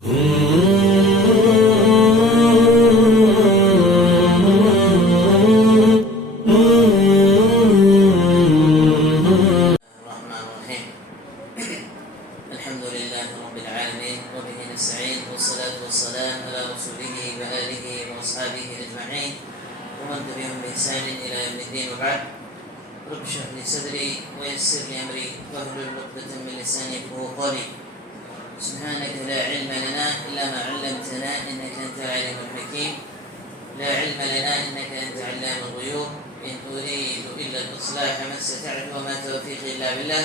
الحمد لله رب العالمين وبه نستعين والصلاة والسلام على رسوله وآله وأصحابه أجمعين ومن تبعهم بإحسان إلى يوم الدين وبعد رب اشرح لي صدري ويسر لي أمري واحلل عقدة من لساني يفقهوا قولي سبحانك لا علم لنا إلا ما علمتنا إنك أنت العليم الحكيم لا علم لنا إنك أنت علام الغيوب إن أريد إلا الإصلاح ما استطعت وما توفيقي إلا بالله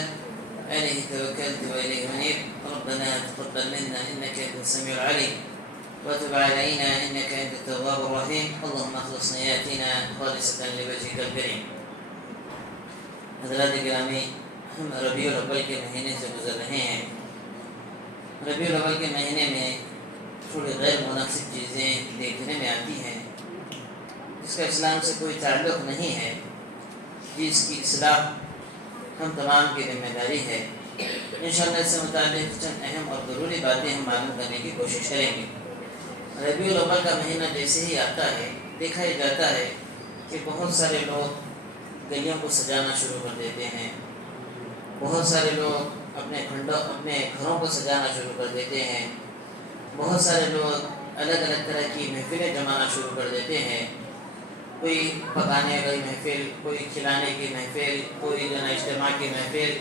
عليه توكلت وإليه أنيب ربنا تقبل منا إنك أنت السميع العليم وتب علينا إنك أنت التواب الرحيم اللهم اخلص نياتنا خالصة لوجهك الكريم. حضرات گرامی، ہم ربیع الاول کے مہینے سے گزر رہے ہیں. ربیع الاول کے مہینے میں تھوڑی غیر مناسب چیزیں دیکھنے میں آتی ہیں جس کا اسلام سے کوئی تعلق نہیں ہے، جس کی اصلاح ہم تمام کی ذمہ داری ہے. انشاءاللہ اس سے متعلق چند اہم اور ضروری باتیں ہم معلوم کرنے کی کوشش کریں گے. ربیع الاول کا مہینہ جیسے ہی آتا ہے دیکھا ہی جاتا ہے کہ بہت سارے لوگ گلیوں کو سجانا شروع کر دیتے ہیں، بہت سارے لوگ اپنے گھروں کو سجانا شروع کر دیتے ہیں، بہت سارے لوگ الگ الگ طرح کی محفلیں جمانا شروع کر دیتے ہیں. کوئی پکانے والی محفل، کوئی کھلانے کی محفل، کوئی اجتماع کی محفل،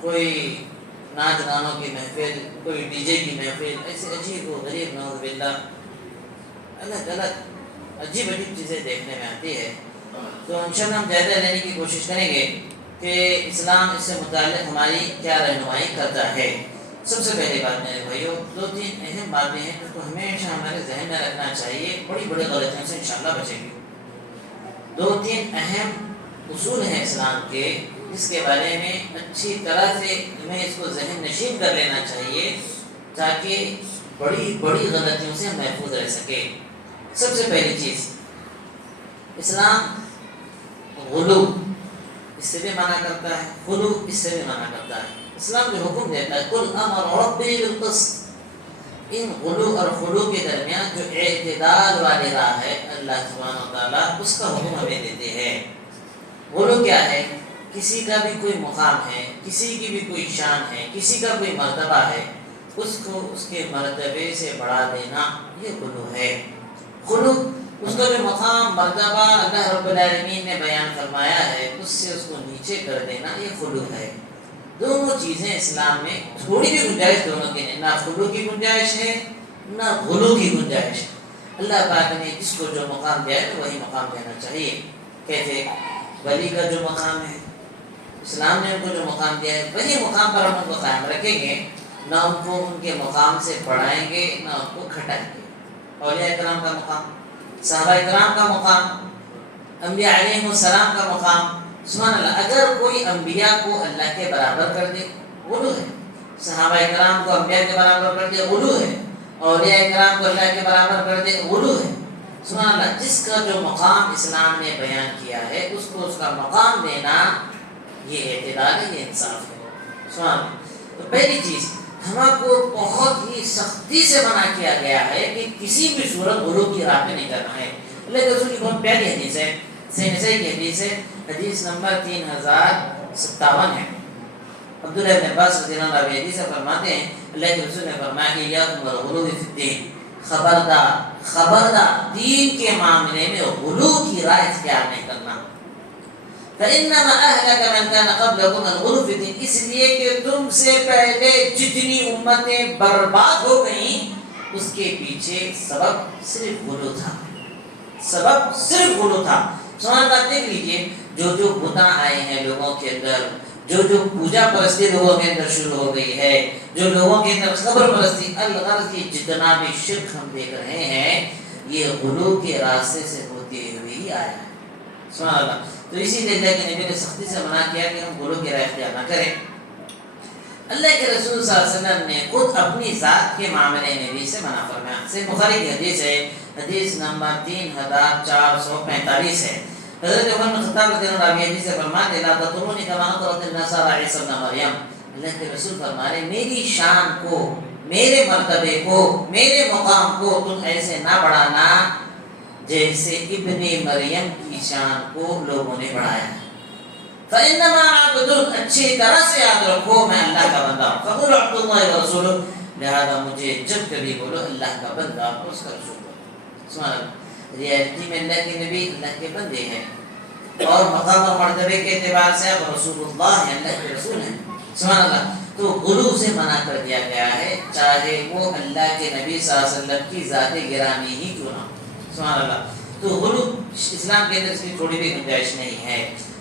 کوئی ناچ گانوں کی محفل، کوئی ڈی جے کی محفل، ایسے عجیب و غریب نعوذ باللہ الگ الگ عجیب چیزیں دیکھنے میں آتی ہے. تو انشاءاللہ ہم جائزہ لینے کی کوشش کریں گے کہ اسلام اس سے متعلق ہماری کیا رہنمائی کرتا ہے. سب سے پہلی بات میرے بھائیو، دو تین اہم باتیں ہیں جو ہمیشہ ہمارے ذہن میں رکھنا چاہیے، بڑی بڑی غلطیوں سے انشاءاللہ بچیں گے. دو تین اہم اصول ہیں اسلام کے جس کے بارے میں اچھی طرح سے ہمیں اس کو ذہن نشین کر لینا چاہیے تاکہ بڑی بڑی غلطیوں سے ہم محفوظ رہ سکے. سب سے پہلی چیز، اسلام غلو اس سے بھی منع کرتا ہے، غلو اس سے بھی منع کرتا ہے. اسلام جو حکم دیتا ہے قل امر ربی بالقسط، ان غلو اور خلو کے درمیان جو اعتدال والی راہ ہے اللہ سبحانہ و تعالیٰ اس کا حکم ہمیں دیتے ہیں. غلو کیا ہے؟ کسی کا بھی کوئی مقام ہے، کسی کی بھی کوئی شان ہے، کسی کا کوئی مرتبہ ہے، اس کو اس کے مرتبے سے بڑھا دینا یہ غلو ہے. غلو اس کا جو مقام مرتبہ اللہ رب العالمین نے بیان فرمایا ہے اس سے اس کو نیچے کر دینا یہ غلو ہے. دونوں چیزیں اسلام میں تھوڑی بھی گنجائش دونوں کی نہیں، نہ غلو کی گنجائش ہے نہ غلو کی گنجائش ہے. اللہ پاک نے جس کو جو مقام دیا ہے وہی مقام دینا چاہیے. کہتے ولی کا جو مقام ہے اسلام نے ان کو جو مقام دیا ہے وہی مقام پر ہم ان کو قائم رکھیں گے، نہ ان کو ان کے مقام سے بڑھائیں گے نہ ان کو گھٹائیں گے. اولیاء کرام کا مقام، صحابہ کرام کا مقام، انبیاء علیہ السلام کا مقام، سبحان اللہ، اگر کوئی انبیاء کو اللہ کے برابر کر دے غلو ہے، صحابہ کرام کو انبیاء کے برابر کر دے غلو ہے، اولیاء کرام کو اللہ کے برابر کر دے غلو ہے. سبحان اللہ، جس کا جو مقام اسلام نے بیان کیا ہے اس کو اس کا مقام دینا یہ اعتدال ہے، یہ انصاف ہے. سبحان اللہ. تو پہلی چیز، ہم کو بہت ہی سختی سے منع کیا گیا ہے کہ کسی بھی صورت غلو کی راہ پہ نہیں کرنا ہے. اللہ کے رسول کی بہت پیاری حدیث ہے، صحیح نسائی کی حدیث ہے، حدیث نمبر 3057 ہے. عبداللہ بن عباس رضی اللہ عنہ حدیث فرماتے ہیں اللہ کے رسول نے فرمایا کہ یاکم الغلو فی الدین، خبردار دین کے معاملے میں غلو کی راہ اختیار نہیں کرنا. فإنما أهلك من كان قبلكم الغلو في الدين، اس لیے کہ تم سے پہلے جتنی امتیں برباد ہو گئیں اس کے پیچھے سبب صرف غلو تھا، سبب صرف غلو تھا. سبحان اللہ. دیکھ لیجیے جو بتاں آئے ہیں لوگوں کے اندر، جو پوجا پرستی لوگوں کے اندر شروع ہو گئی ہے، جو لوگوں کے اندر قبر پرستی، الغرض کی جتنا بھی شرک ہم دیکھ رہے ہیں یہ غلو کے راستے سے ہوتے ہوئے ہی آیا ہے. سبحان اللہ. تو اسی لیے اللہ کے نبی نے سختی سے منع کیا کہ ہم غلو کی راہ اختیار نہ کریں. اللہ کے رسول صلی اللہ علیہ وسلم نے خود اپنی ذات کے معاملے میں بھی اسے منع فرمایا. صحیح بخاری کی حدیث ہے، حدیث نمبر 3445 ہے. حضرت عمر بن خطاب رضی اللہ عنہ حدیث سے فرماتے لا تطرونی کما اطرت النصارى عیسی ابن مریم. اللہ کے رسول فرما رہے میری شان کو، میرے مرتبے کو، میرے مقام کو تم ایسے نہ بڑھانا جیسے ابن مریم کی شان کو لوگوں نے بڑھایا ہے۔ فَإِنَّمَا عَبْدٌ، اچھی طرح سے یاد رکھو میں اللہ کا بندہ ہوں۔ فَقُولُوا عَبْدُ اللَّهِ وَرَسُولُهُ، لہذا مجھے جب کبھی بولو اللہ کا بندہ اور اس کا رسول بولو۔ سبحان اللہ، ریالٹی میں اللہ کے نبی اللہ کے بندے ہیں، اور مقام و مرتبے کے اعتبار سے اب رسول اللہ ہیں، اللہ کے رسول ہیں۔ سبحان اللہ، تو غلو سے منع کر دیا گیا ہے، چاہے وہ اللہ کے نبی صلی اللہ علیہ وسلم کی ذات گرامی ہی کیوں نہ ہو۔ سبحان اللہ، تو غلو اسلام کے اندر اس کی تھوڑی بھی گنجائش نہیں ہے۔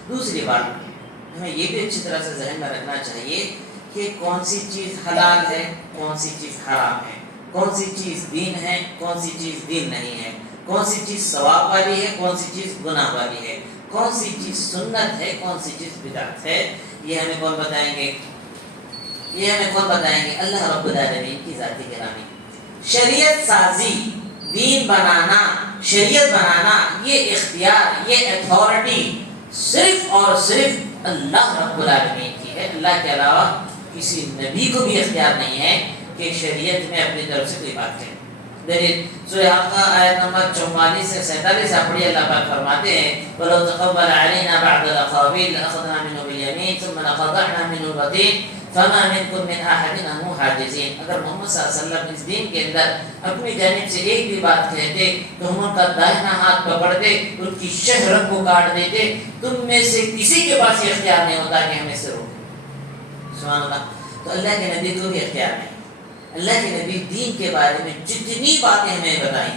دوسری بات، ہمیں یہ بھی اچھی طرح سے ذہن میں رکھنا چاہیے کہ کون سی چیز حلال ہے، کون سی چیز حرام ہے، کون سی چیز دین ہے، کون سی چیز دین نہیں ہے، کون سی چیز ثواب والی ہے، کون سی چیز گناہ والی ہے، کون سی چیز سنت ہے، کون سی چیز بدعت ہے۔ یہ ہمیں کون بتائیں گے؟ یہ ہمیں کون بتائیں گے؟ اللہ رب العالمین کی ذات گرامی۔ شریعت سازی، دین بنانا، شریعت بنانا، یہ اختیار، یہ اتھارٹی صرف اور صرف اللہ رب العالمین کی ہے۔ اللہ کے علاوہ کسی نبی کو بھی اختیار نہیں ہے کہ شریعت میں اپنی طرف سے کوئی بات کرے۔ دیکھیے سورہ حقہ آیت نمبر 44 سے 47 آپ پڑھیے، اللہ پاک فرماتے ہیں وَلَوْ تَقَوَّلَ عَلَيْنَا بَعْضَ الْأَقَاوِيلِ لَأَخَذْنَا مِنْهُ بِالْيَمِينِ ثُمَّ لَقَطَعْنَا مِنْهُ الْوَتِينَ فَمَا مِنْكُم مِّنْ أَحَدٍ عَنْهُ حَاجِزِينَ۔ اگر محمد صلی اللہ علیہ وسلم اس دین کے اندر اپنی جانب سے ایک بھی بات کہتے تو ہم ان کا دائنا ہاتھ پکڑتے، ان کی شہرت کو کاٹ دیتے، تم میں سے کسی کے پاس یہ اختیار نہیں ہوتا کہ ہمیں سے روکے۔ سبحان اللہ، تو اللہ کے نبی کو بھی اختیار نہیں۔ اللہ کے نبی دین کے بارے میں جتنی باتیں ہمیں بتائیں،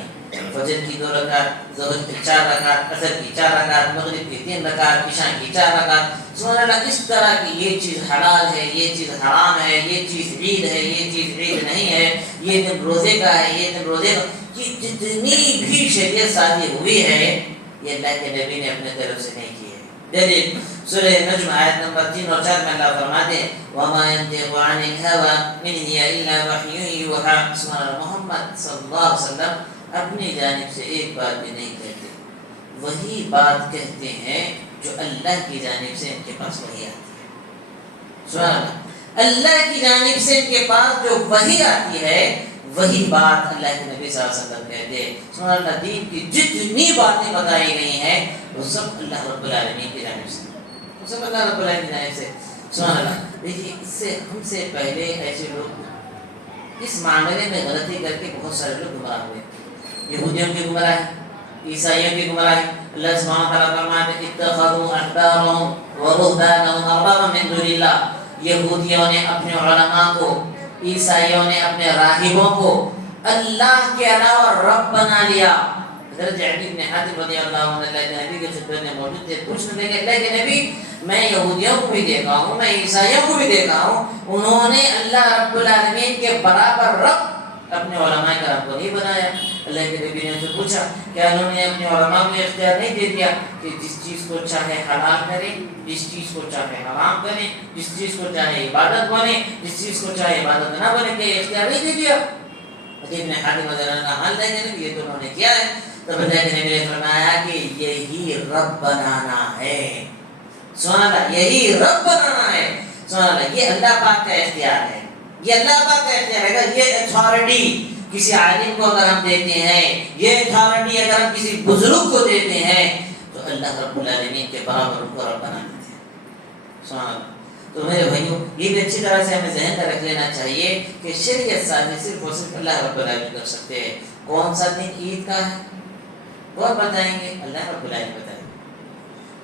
فجر کی 2 رکعت، ظہر کی 4 رکعت، عصر کی 4 رکعت، مغرب کی 3 رکعت، عشاء کی 4 رکعت، سبحان اللہ، اس طرح کی یہ چیز حلال ہے، یہ چیز حرام ہے، یہ چیز عید ہے، یہ چیز عید نہیں ہے، یہ دن روزے کا ہے، یہ دن روزے کا، کہ جتنی بھی شریعت سازی ہوئی ہے یہ اللہ کے نبی نے اپنے طرف سے نہیں کی ہے۔ دیکھیے سورہ نجم آیت نمبر 3 اور 4 میں اللہ فرماتے ہیں وَمَا يَنْطِقُ عَنِ الْهَوَىٰ إِنْ هِيَ إِلَّا وَحْيٌ يُوحَىٰ۔ سبحان اللہ، محمد صلی اللہ علیہ وسلم اپنی جانب سے ایک بات بھی نہیں کہتے، وہی بات کہتے ہیں جو اللہ کی جانب سے ان کے پاس وحی آتی ہے۔ سبحان اللہ، اللہ کی جانب سے ان کے پاس جو وحی آتی ہے وہی بات اللہ کے نبی صلی اللہ علیہ وسلم کہتے ہیں۔ سبحان اللہ، دین کی جتنی باتیں بتائی گئی ہیں وہ سب اللہ رب العالمین کی جانب سے، وہ سب اللہ رب العالمین کی جانب سے۔ سبحان اللہ، دیکھیے اس سے ہم سے پہلے ایسے لوگ اس معاملے میں غلطی کر کے بہت سارے لوگ گمراہ ہوئے، یہودیوں کی گمراہی، عیسائیوں کی گمراہی۔ اللہ سبحانہ وتعالیٰ فرماتے ہیں اتخذوا احبارهم ورهبانهم اربابا من دون اللہ، یہودیوں نے اپنے علماء کو، عیسائیوں نے اپنے راہبوں کو اللہ کے علاوہ رب بنا لیا۔ حضرت عدی بن حاتم رضی اللہ عنہ اللہ کے نبی کے خدمت میں موجود تھے، پوچھنے لگے اللہ کے نبی میں یہودیوں کو بھی دیکھا ہوں، میں عیسائیوں کو بھی دیکھا ہوں، انہوں نے اللہ رب العالمین کے برابر رب اپنے علماء کرام کو نہیں بنایا۔ اللہ کے نبی نے ان سے پوچھا کیا انہوں نے اپنے علماء کو اختیار نہیں دے دیا کہ جس چیز کو چاہے حلال کریں، جس چیز کو چاہے حرام کریں، جس چیز کو چاہے عبادت بنے، جس چیز کو چاہے عبادت نہ بنے، کہ اختیار نہیں دے دیا؟ عدی بن حاتم رضی اللہ عنہ حال دیں گے یہ تو انہوں نے کیا ہے۔ تو اللہ کے نبی نے فرمایا کہ یہی رب بنانا ہے۔ سبحان اللہ، یہی رب بنانا ہے۔ سبحان اللہ، یہ اللہ پاک کا اختیار ہے، یہ اللہ پاک کا اختیار ہے۔ اگر یہ اتھارٹی کسی عالم کو اگر ہم دیتے ہیں، یہ اتھارٹی اگر ہم کسی بزرگ کو دیتے ہیں تو اللہ رب العالمین کے برابر ان کو رب بنا دیتے ہیں۔ سبحان اللہ، تو میرے بھائیوں یہ بھی اچھی طرح سے ہمیں ذہن میں رکھ لینا چاہیے کہ شریعت سازی صرف اور صرف اللہ رب العالمین کر سکتے ہیں۔ کون سا دن عید کا ہے کون بتائیں گے؟ اللہ رب العالمین بتائیں گے۔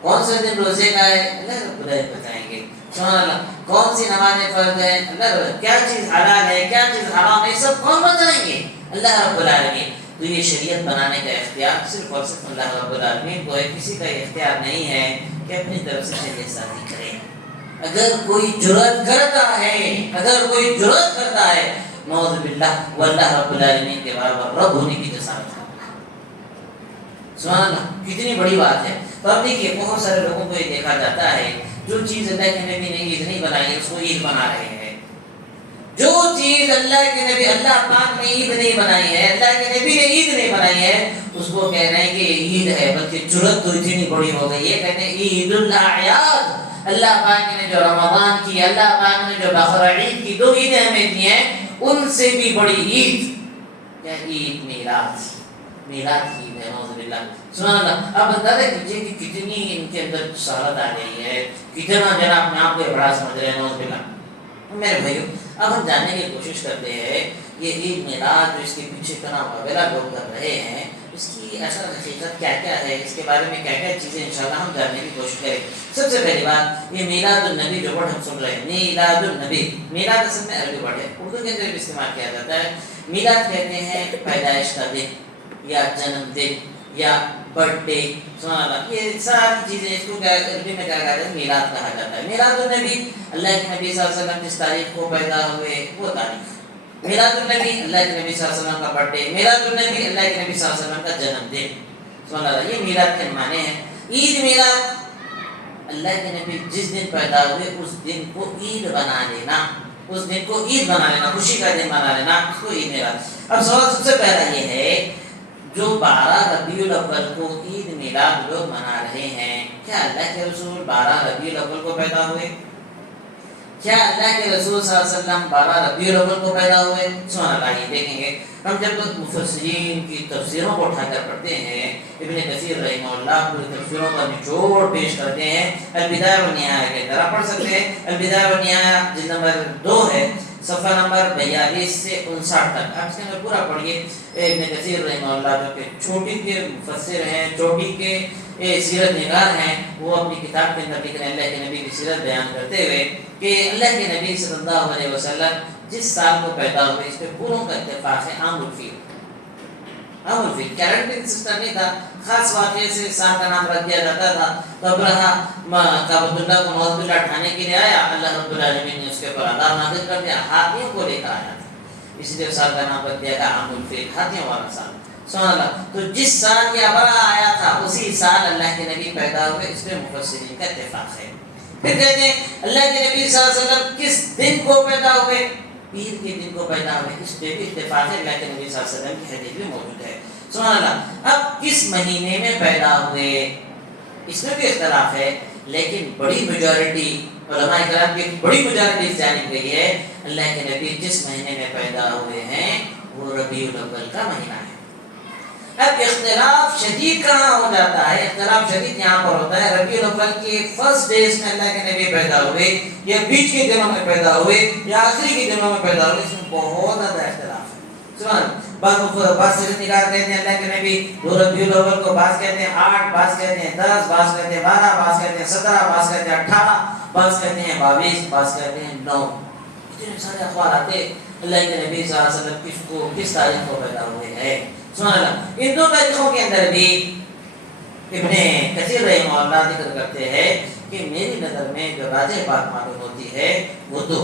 کون سا دن روزے کا ہے؟ اللہ رب العالمین بتائیں گے۔ سبحان اللہ، کون سی نمازیں فرض ہیں؟ اللہ رب العالمین، کیا چیز حلال ہے کیا چیز حرام ہے سب کون بتائیں گے؟ اللہ رب العالمین۔ تو یہ شریعت بنانے کا اختیار صرف اور صرف اللہ رب العالمین کو ہے، کسی کا اختیار نہیں ہے کہ اپنی طرف سے شریعت سازی کرے۔ اگر کوئی جرأت کرتا ہے نعوذ باللہ وہ اللہ رب العالمین کے برابر رب ہونے کی جسارت کرتا ہے۔ سبحان اللہ، کتنی بڑی بات ہے۔ تو اب دیکھیے بہت سارے لوگوں کو یہ دیکھا جاتا ہے جو چیز اللہ کے نبی نے عید نہیں بنائی ہے اس کو عید بنا رہے ہیں، جو چیز اللہ کے نبی اللہ پاک نے عید نہیں بنائی ہے، اللہ کے نبی نے عید نہیں بنائی ہے، اس کو کہہ رہے ہیں کہ یہ عید ہے، بلکہ جرأت تو اتنی بڑی ہو گئی ہے، کہتے ہیں عید الاعیاد۔ اللہ پاک نے جو رمضان کی، اللہ پاک نے جو بقرہ عید کی 2 عیدیں ہمیں دی ہیں، ان سے بھی بڑی عید کیا؟ عید میلاد، میلاد کی عید ہے، نعوذ باللہ، سبحان اللہ۔ اب اندازہ کیجیے کہ کتنی ان کے اندر سہولت آ گئی ہے، کتنا جنا اپنے آپ کو بڑا سمجھ رہے ہیں، نعوذ باللہ۔ میرے بھائیو، اب ہم جاننے کی کوشش کرتے ہیں یہ عید میلاد جو اس کے پیچھے اتنا مقابلہ لوگ کر رہے ہیں، اس کی اصل حقیقت کیا کیا ہے، اس کے بارے میں کیا کیا چیزیں انشاءاللہ ہم جاننے کی کوشش کریں گے۔ سب سے پہلی بات، یہ میلاد النبی جو ورڈ ہم سن رہے ہیں، میلاد النبی، میلاد اصل میں عربی ورڈ ہے، اردو کے اندر بھی استعمال کیا جاتا ہے۔ میلاد کہتے ہیں پیدائش کا دن یا جنم دن یا برتھ ڈے، سبحان اللہ، یہ ساری چیزیں اس کو عربی میں کیا کہتے ہیں؟ میلاد کہا جاتا ہے۔ میلاد النبی، اللہ کے نبی صلی اللہ علیہ وسلم جس تاریخ کو پیدا ہوئے وہ تاریخ۔ میلاد النبی، اللہ کے نبی صلی اللہ علیہ وسلم کا برتھ ڈے۔ میلاد النبی، اللہ کے نبی صلی اللہ علیہ وسلم کا جنم دن، سبحان اللہ، یہ میلاد کے معنی ہیں۔ عید میلاد، اللہ کے نبی جس دن پیدا ہوئے اس دن کو عید بنا لینا، اس دن کو عید بنا لینا، خوشی کا دن بنا لینا، اس کو عید میلاد۔ اب سوال سب سے پہلا یہ ہے، جو 12 ربیع الاول کو عید میلاد لوگ منا رہے ہیں، کیا اللہ کے رسول 12 ربیع الاول کو پیدا ہوئے؟ کیا اللہ کے رسول صلی اللہ علیہ وسلم 12 ربیع الاول کو پیدا ہوئے؟ سبحان اللہ، یہ دیکھیں گے ہم جب مفسرین کی تفسیروں کو اٹھا کر پڑھتے ہیں، ابن کثیر رحمہ اللہ پوری تفسیروں کا نچوڑ پیش کرتے ہیں، البدایہ والنہایہ کے اندر آپ پڑھ سکتے ہیں۔ البدایہ والنہایہ جلد نمبر 2 ہے، صفحہ نمبر 42 سے 59 تک، آپ اس کے اندر پورا پڑھیے۔ ابن کثیر رحمہ اللہ جو کہ چھوٹی کے مفسر ہیں، چھوٹی کے سیرت نگار ہیں، وہ اپنی کتاب کے اندر لکھ رہے ہیں اللہ کے نبی کی سیرت بیان کرتے ہوئے کہ اللہ کے نبی صلی اللہ علیہ وسلم جس سال کو پیدا ہوئے، اس پہ پوروں کا اتفاق ہے، عام الفیل، عام الفیل، کیلنڈرنگ سسٹم نہیں تھا، خاص واقعے سے سال کا نام رکھ دیا جاتا تھا۔ تو ابرہا کعبۃ اللہ کو نعوذ باللہ اٹھانے کے لیے آیا، اللہ رب العالمین نے اس کے اوپر عذاب نازل کر دیا، ہاتھیوں کو لے کر آیا تھا، اس لیے سال کا نام رکھ دیا تھا عام الفیل، ہاتھیوں والا سال، سبحان اللہ۔ تو جس سال یہ ابرہا آیا تھا اسی سال اللہ کے نبی پیدا ہوئے، اس پہ مفسرین کا اتفاق ہے۔ پھر کہتے ہیں اللہ کے نبی صلی اللہ علیہ وسلم کس دن کو پیدا ہوئے؟ عید کے دن کو پیدا ہوئے، اس پہ بھی اتفاق ہے، اللہ کے نبی صلی اللہ علیہ وسلم کی حدیث بھی موجود ہے، سبحان اللہ۔ اب کس مہینے میں پیدا ہوئے، اس میں بھی اختلاف ہے، لیکن بڑی میجورٹی علماء کرام کی بڑی میجورٹی اس جانب گئی ہے اللہ کے نبی جس مہینے میں پیدا ہوئے ہیں وہ ربیع الاول کا مہینہ ہے۔ اب اختلاف شدید کہاں ہو جاتا ہے؟ اختلاف شدید یہاں پر ہوتا ہے ربیع الاول کے فرسٹ ڈیز میں اللہ کے نبی پیدا ہوئے یا بیچ کے دنوں میں پیدا ہوئے یا آخری کے دنوں میں پیدا ہوئے، اس میں بہت زیادہ اختلاف ہے، سبحان۔ بعض سیرت نگار کہتے ہیں اللہ کے نبی 2 ربیع الاول کو، بعض کہتے ہیں 8، بعض کہتے ہیں 10، بعض کہتے ہیں 12، بعض کہتے ہیں 17، بعض کہتے ہیں 18، بعض کہتے ہیں 22، بعض کہتے ہیں 9۔ اتنے سارے اخبار آتے اللہ کے نبی صلی اللہ علیہ وسلم کس تاریخ کو پیدا ہوئے ہیں، سبحان اللہ۔ ان 2 تاریخوں کے اندر بھی ابن کثیر رحمہ اللہ ذکر کرتے ہیں کہ میری نظر میں جو راجح بات معلوم ہوتی ہے وہ دو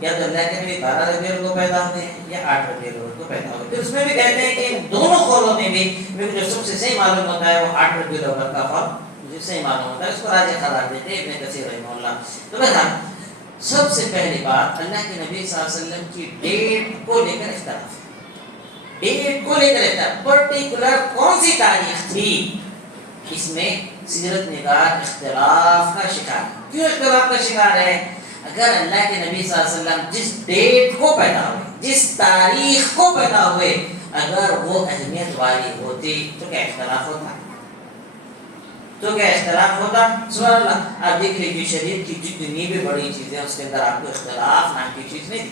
یا تو اللہ کے نبی 12 ربیع الاول کو پیدا ہوتے ہیں یا 8 ربیع الاول کو پیدا ہوتے ہیں۔ پھر اس میں بھی کہتے ہیں کہ ان دونوں قولوں میں بھی جو سب سے صحیح معلوم ہوتا ہے وہ 8 ربیع الاول کا قول مجھے صحیح معلوم ہوتا ہے، اس کو راجح قرار دیتے ہیں ابن کثیر رحمہ اللہ۔ تو بہرحال سب سے پہلی بات اللہ کے نبی صلی اللہ علیہ وسلم کی ڈیٹ کو لے کر اختلاف ہے، ڈیٹ کو لے کر اختلاف، پرٹیکولر کون سی تاریخ تھی، اس میں سیرت نگار اختلاف کا شکار ہے۔ کیوں اختلاف کا شکار ہے؟ اگر اللہ کے نبی صلی اللہ علیہ وسلم جس ڈیٹ کو پیدا ہوئے، جس تاریخ کو پیدا ہوئے، اگر وہ اہمیت والی ہوتی تو کیا اختلاف ہوتا؟ سبحان اللہ۔ آپ دیکھ لیجیے شریعت کی جتنی بھی بڑی چیزیں اس کے اندر آپ کو اختلاف نام کی چیز نہیں دی،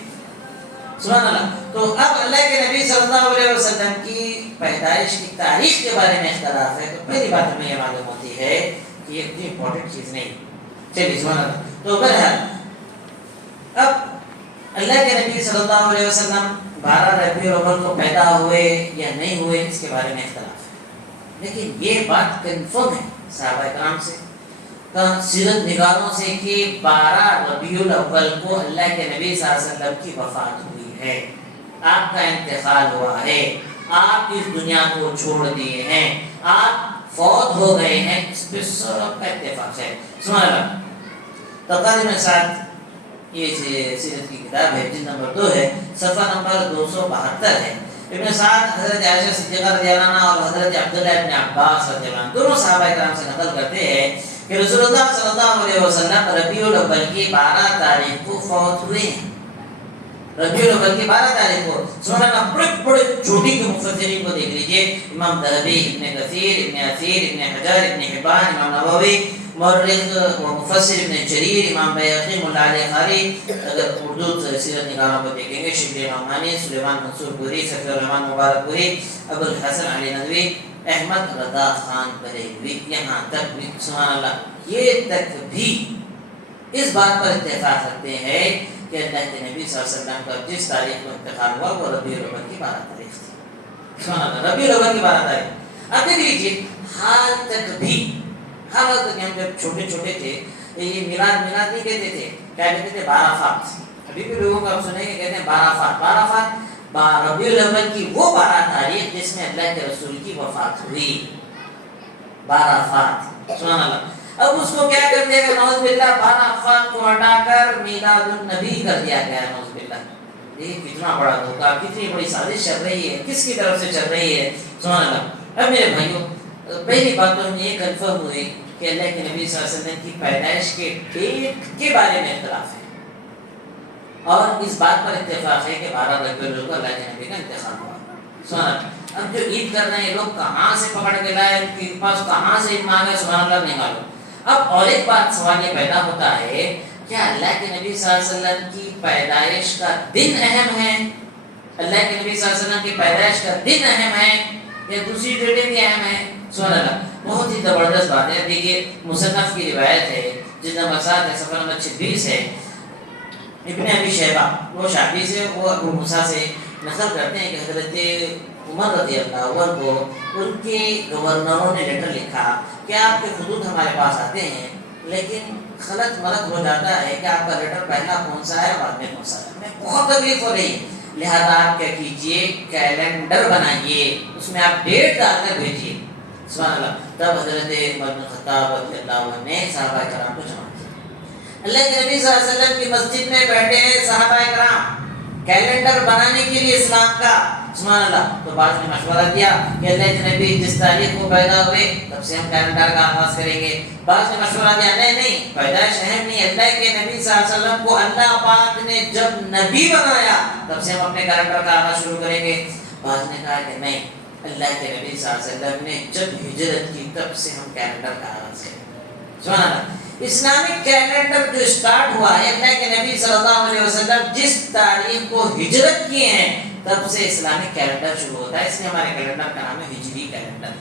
سبحان اللہ۔ تو اب اللہ کے نبی صلی اللہ علیہ وسلم کی پیدائش کی تاریخ کے بارے میں اختلاف ہے، تو پہلی بات ہمیں یہ معلوم ہوتی ہے کہ یہ اتنی امپورٹنٹ چیز نہیں، چلیے سبحان اللہ۔ تو بہرحال اب اللہ کے نبی صلی اللہ علیہ وسلم 12 ربیع الاول کو پیدا ہوئے یا نہیں ہوئے اس کے بارے میں اختلاف ہے، لیکن یہ بات کنفرم ہے صحابہ کرام سے، سیرت نگاروں سے کہ 12 ربیع الاول کو اللہ کے نبی صلی اللہ علیہ وسلم کی وفات ہوئی ہے، آپ کا انتقال ہوا ہے، آپ اس دنیا کو چھوڑ دیے ہیں، آپ فوت ہو گئے ہیں، اس پہ سب کا اتفاق ہے، سبحان اللہ۔ تقریب میں ساتھ یہ سیرت کی کتاب ہے، جلد نمبر 2 ہے، صفحہ نمبر 272 ہے۔ ابن سعد حضرت عائشہ صدیقہ رضی اللہ عنہ اور حضرت عبداللہ ابن عباس رضی اللہ عنہ دونوں صحابہ کرام سے نقل کرتے ہیں کہ رسول اللہ صلی اللہ علیہ وسلم ربیع الاول کی 12 تاریخ کو فوت ہوئے ہیں، ربیع الاول کی 12 تاریخ کو. سبحان اللہ. بڑے بڑے چھوٹی کے مفسرین کو دیکھ لیجئے، امام ذہبی، ابن کثیر، ابن اثیر، ابن حجر، ابن حبان، امام نووی، مورخ و مفسر ابن جریر، امام بیہقی، ملا علی قاری. اگر اردو سیرت نگاروں کو دیکھیں گے، شبلی نعمانی، سلیمان منصور پوری، صفی الرحمن مبارک پوری، ابو الحسن علی ندوی، احمد رضا خان بریلوی، یہاں تک بھی سبحان اللہ یہ تک بھی اس بات پر اتفاق رکھتے ہیں کہ اللہ کے نبی صلی اللہ علیہ وسلم کا جس تاریخ کو انتقال ہوا وہ ربیع الاول کی 12 تاریخ تھی. سبحان اللہ. ربیع الاول کی 12 تاریخ. اب دیکھ لیجیے، حال تک بھی ہر وقت ہم جب چھوٹے چھوٹے تھے یہ میلاد نہیں کہتے تھے، کیا کہتے تھے؟ 12 فات. ابھی بھی لوگوں کو آپ سنیں گے کہتے ہیں 12 فات. 12 فات ربیع الاول کی وہ 12 تاریخ جس میں اللہ کے رسول کی وفات ہوئی. 12 فات. سبحان اللہ. اب اس کو کیا کر دیا گیا؟ نعوذ باللہ 12 فات کو ہٹا کر میلاد النبی کر دیا گیا. نعوذ باللہ. یہ کتنا بڑا دھوکہ، کتنی بڑی سازش چل رہی ہے، کس کی طرف سے چل رہی ہے. سبحان اللہ. اب میرے بھائیوں، پہلی بات تو ہمیں یہ کنفرم ہوئی کہ اللہ کے نبی صلی اللہ علیہ وسلم کی پیدائش کے ڈیٹ کے بارے میں اختلاف ہے، اور اس بات پر اتفاق ہے کہ 12 ربیع الاول کو اللہ کے نبی کا انتخاب ہوا. سبحان اللہ. اب جو عید کر رہے ہیں لوگ کہاں سے پکڑ کے لائے، ان کے پاس کہاں سے عید مانگے، سبحان اللہ نہیں معلوم. اب اور ایک بات سوال یہ پیدا ہوتا ہے، کیا اللہ کے نبی صلی اللہ علیہ وسلم کی پیدائش کا دن اہم ہے؟ اللہ کے نبی صلی اللہ علیہ وسلم کی پیدائش کا دن اہم ہے یا دوسری ڈیٹیں بھی اہم ہیں؟ سبحان اللہ. بہت ہی زبردست بات ہے. دیکھیے مصنف کی روایت ہے، جلد نمبر 7 ہے، صفحہ نمبر 26 ہے. ابن ابی شیبہ وہ شعبی سے، وہ ابو موسیٰ سے نقل کرتے ہیں کہ حضرت عمر رضی اللہ عنہ کو ان کے گورنروں نے لیٹر لکھا کہ آپ کے خطوط ہمارے پاس آتے ہیں لیکن غلط مرد ہو جاتا ہے کہ آپ کا لیٹر پہلا کون سا ہے اور بعد میں کون سا ہے. ہمیں بہت تکلیف ہو رہی ہے، لہذا آپ کیا کیجئے، کیلنڈر بنائیے، اس میں آپ ڈیٹ ڈال کر بھیجیے. سبحان اللہ. تب حضرت عمر بن خطاب رضی اللہ عنہ نے صحابہ کرام کو جمع کیا. اللہ کے نبی صلی اللہ علیہ وسلم کی مسجد میں بیٹھے ہیں صحابہ کرام کیلنڈر بنانے کے لیے اسلام کا. سبحان اللہ. تو بعض نے مشورہ دیا کہ اللہ کے نبی جس تاریخ کو پیدا ہوئے تب سے ہم کیلنڈر کا آغاز کریں گے. بعض نے مشورہ دیا نہیں پیدائش اہم نہیں، اللہ کے نبی صلی اللہ علیہ وسلم کو اللہ پاک نے جب نبی بنایا تب سے ہم اپنے کیلنڈر کا آغاز شروع کریں گے. بعض نے کہا کہ نہیں، اللہ کے نبی صلی اللہ علیہ وسلم نے جب ہجرت کی تب سے ہم کیلنڈر کا آغاز کریں. سبحان اللہ. اسلامک کیلنڈر جو سٹارٹ ہوا ہے، اللہ کے نبی صلی اللہ علیہ وسلم جس تاریخ کو ہجرت کیے ہیں تب سے اسلامک کیلنڈر شروع ہوتا ہے. اس لیے ہمارے کیلنڈر کا نام ہے ہجری کیلنڈر.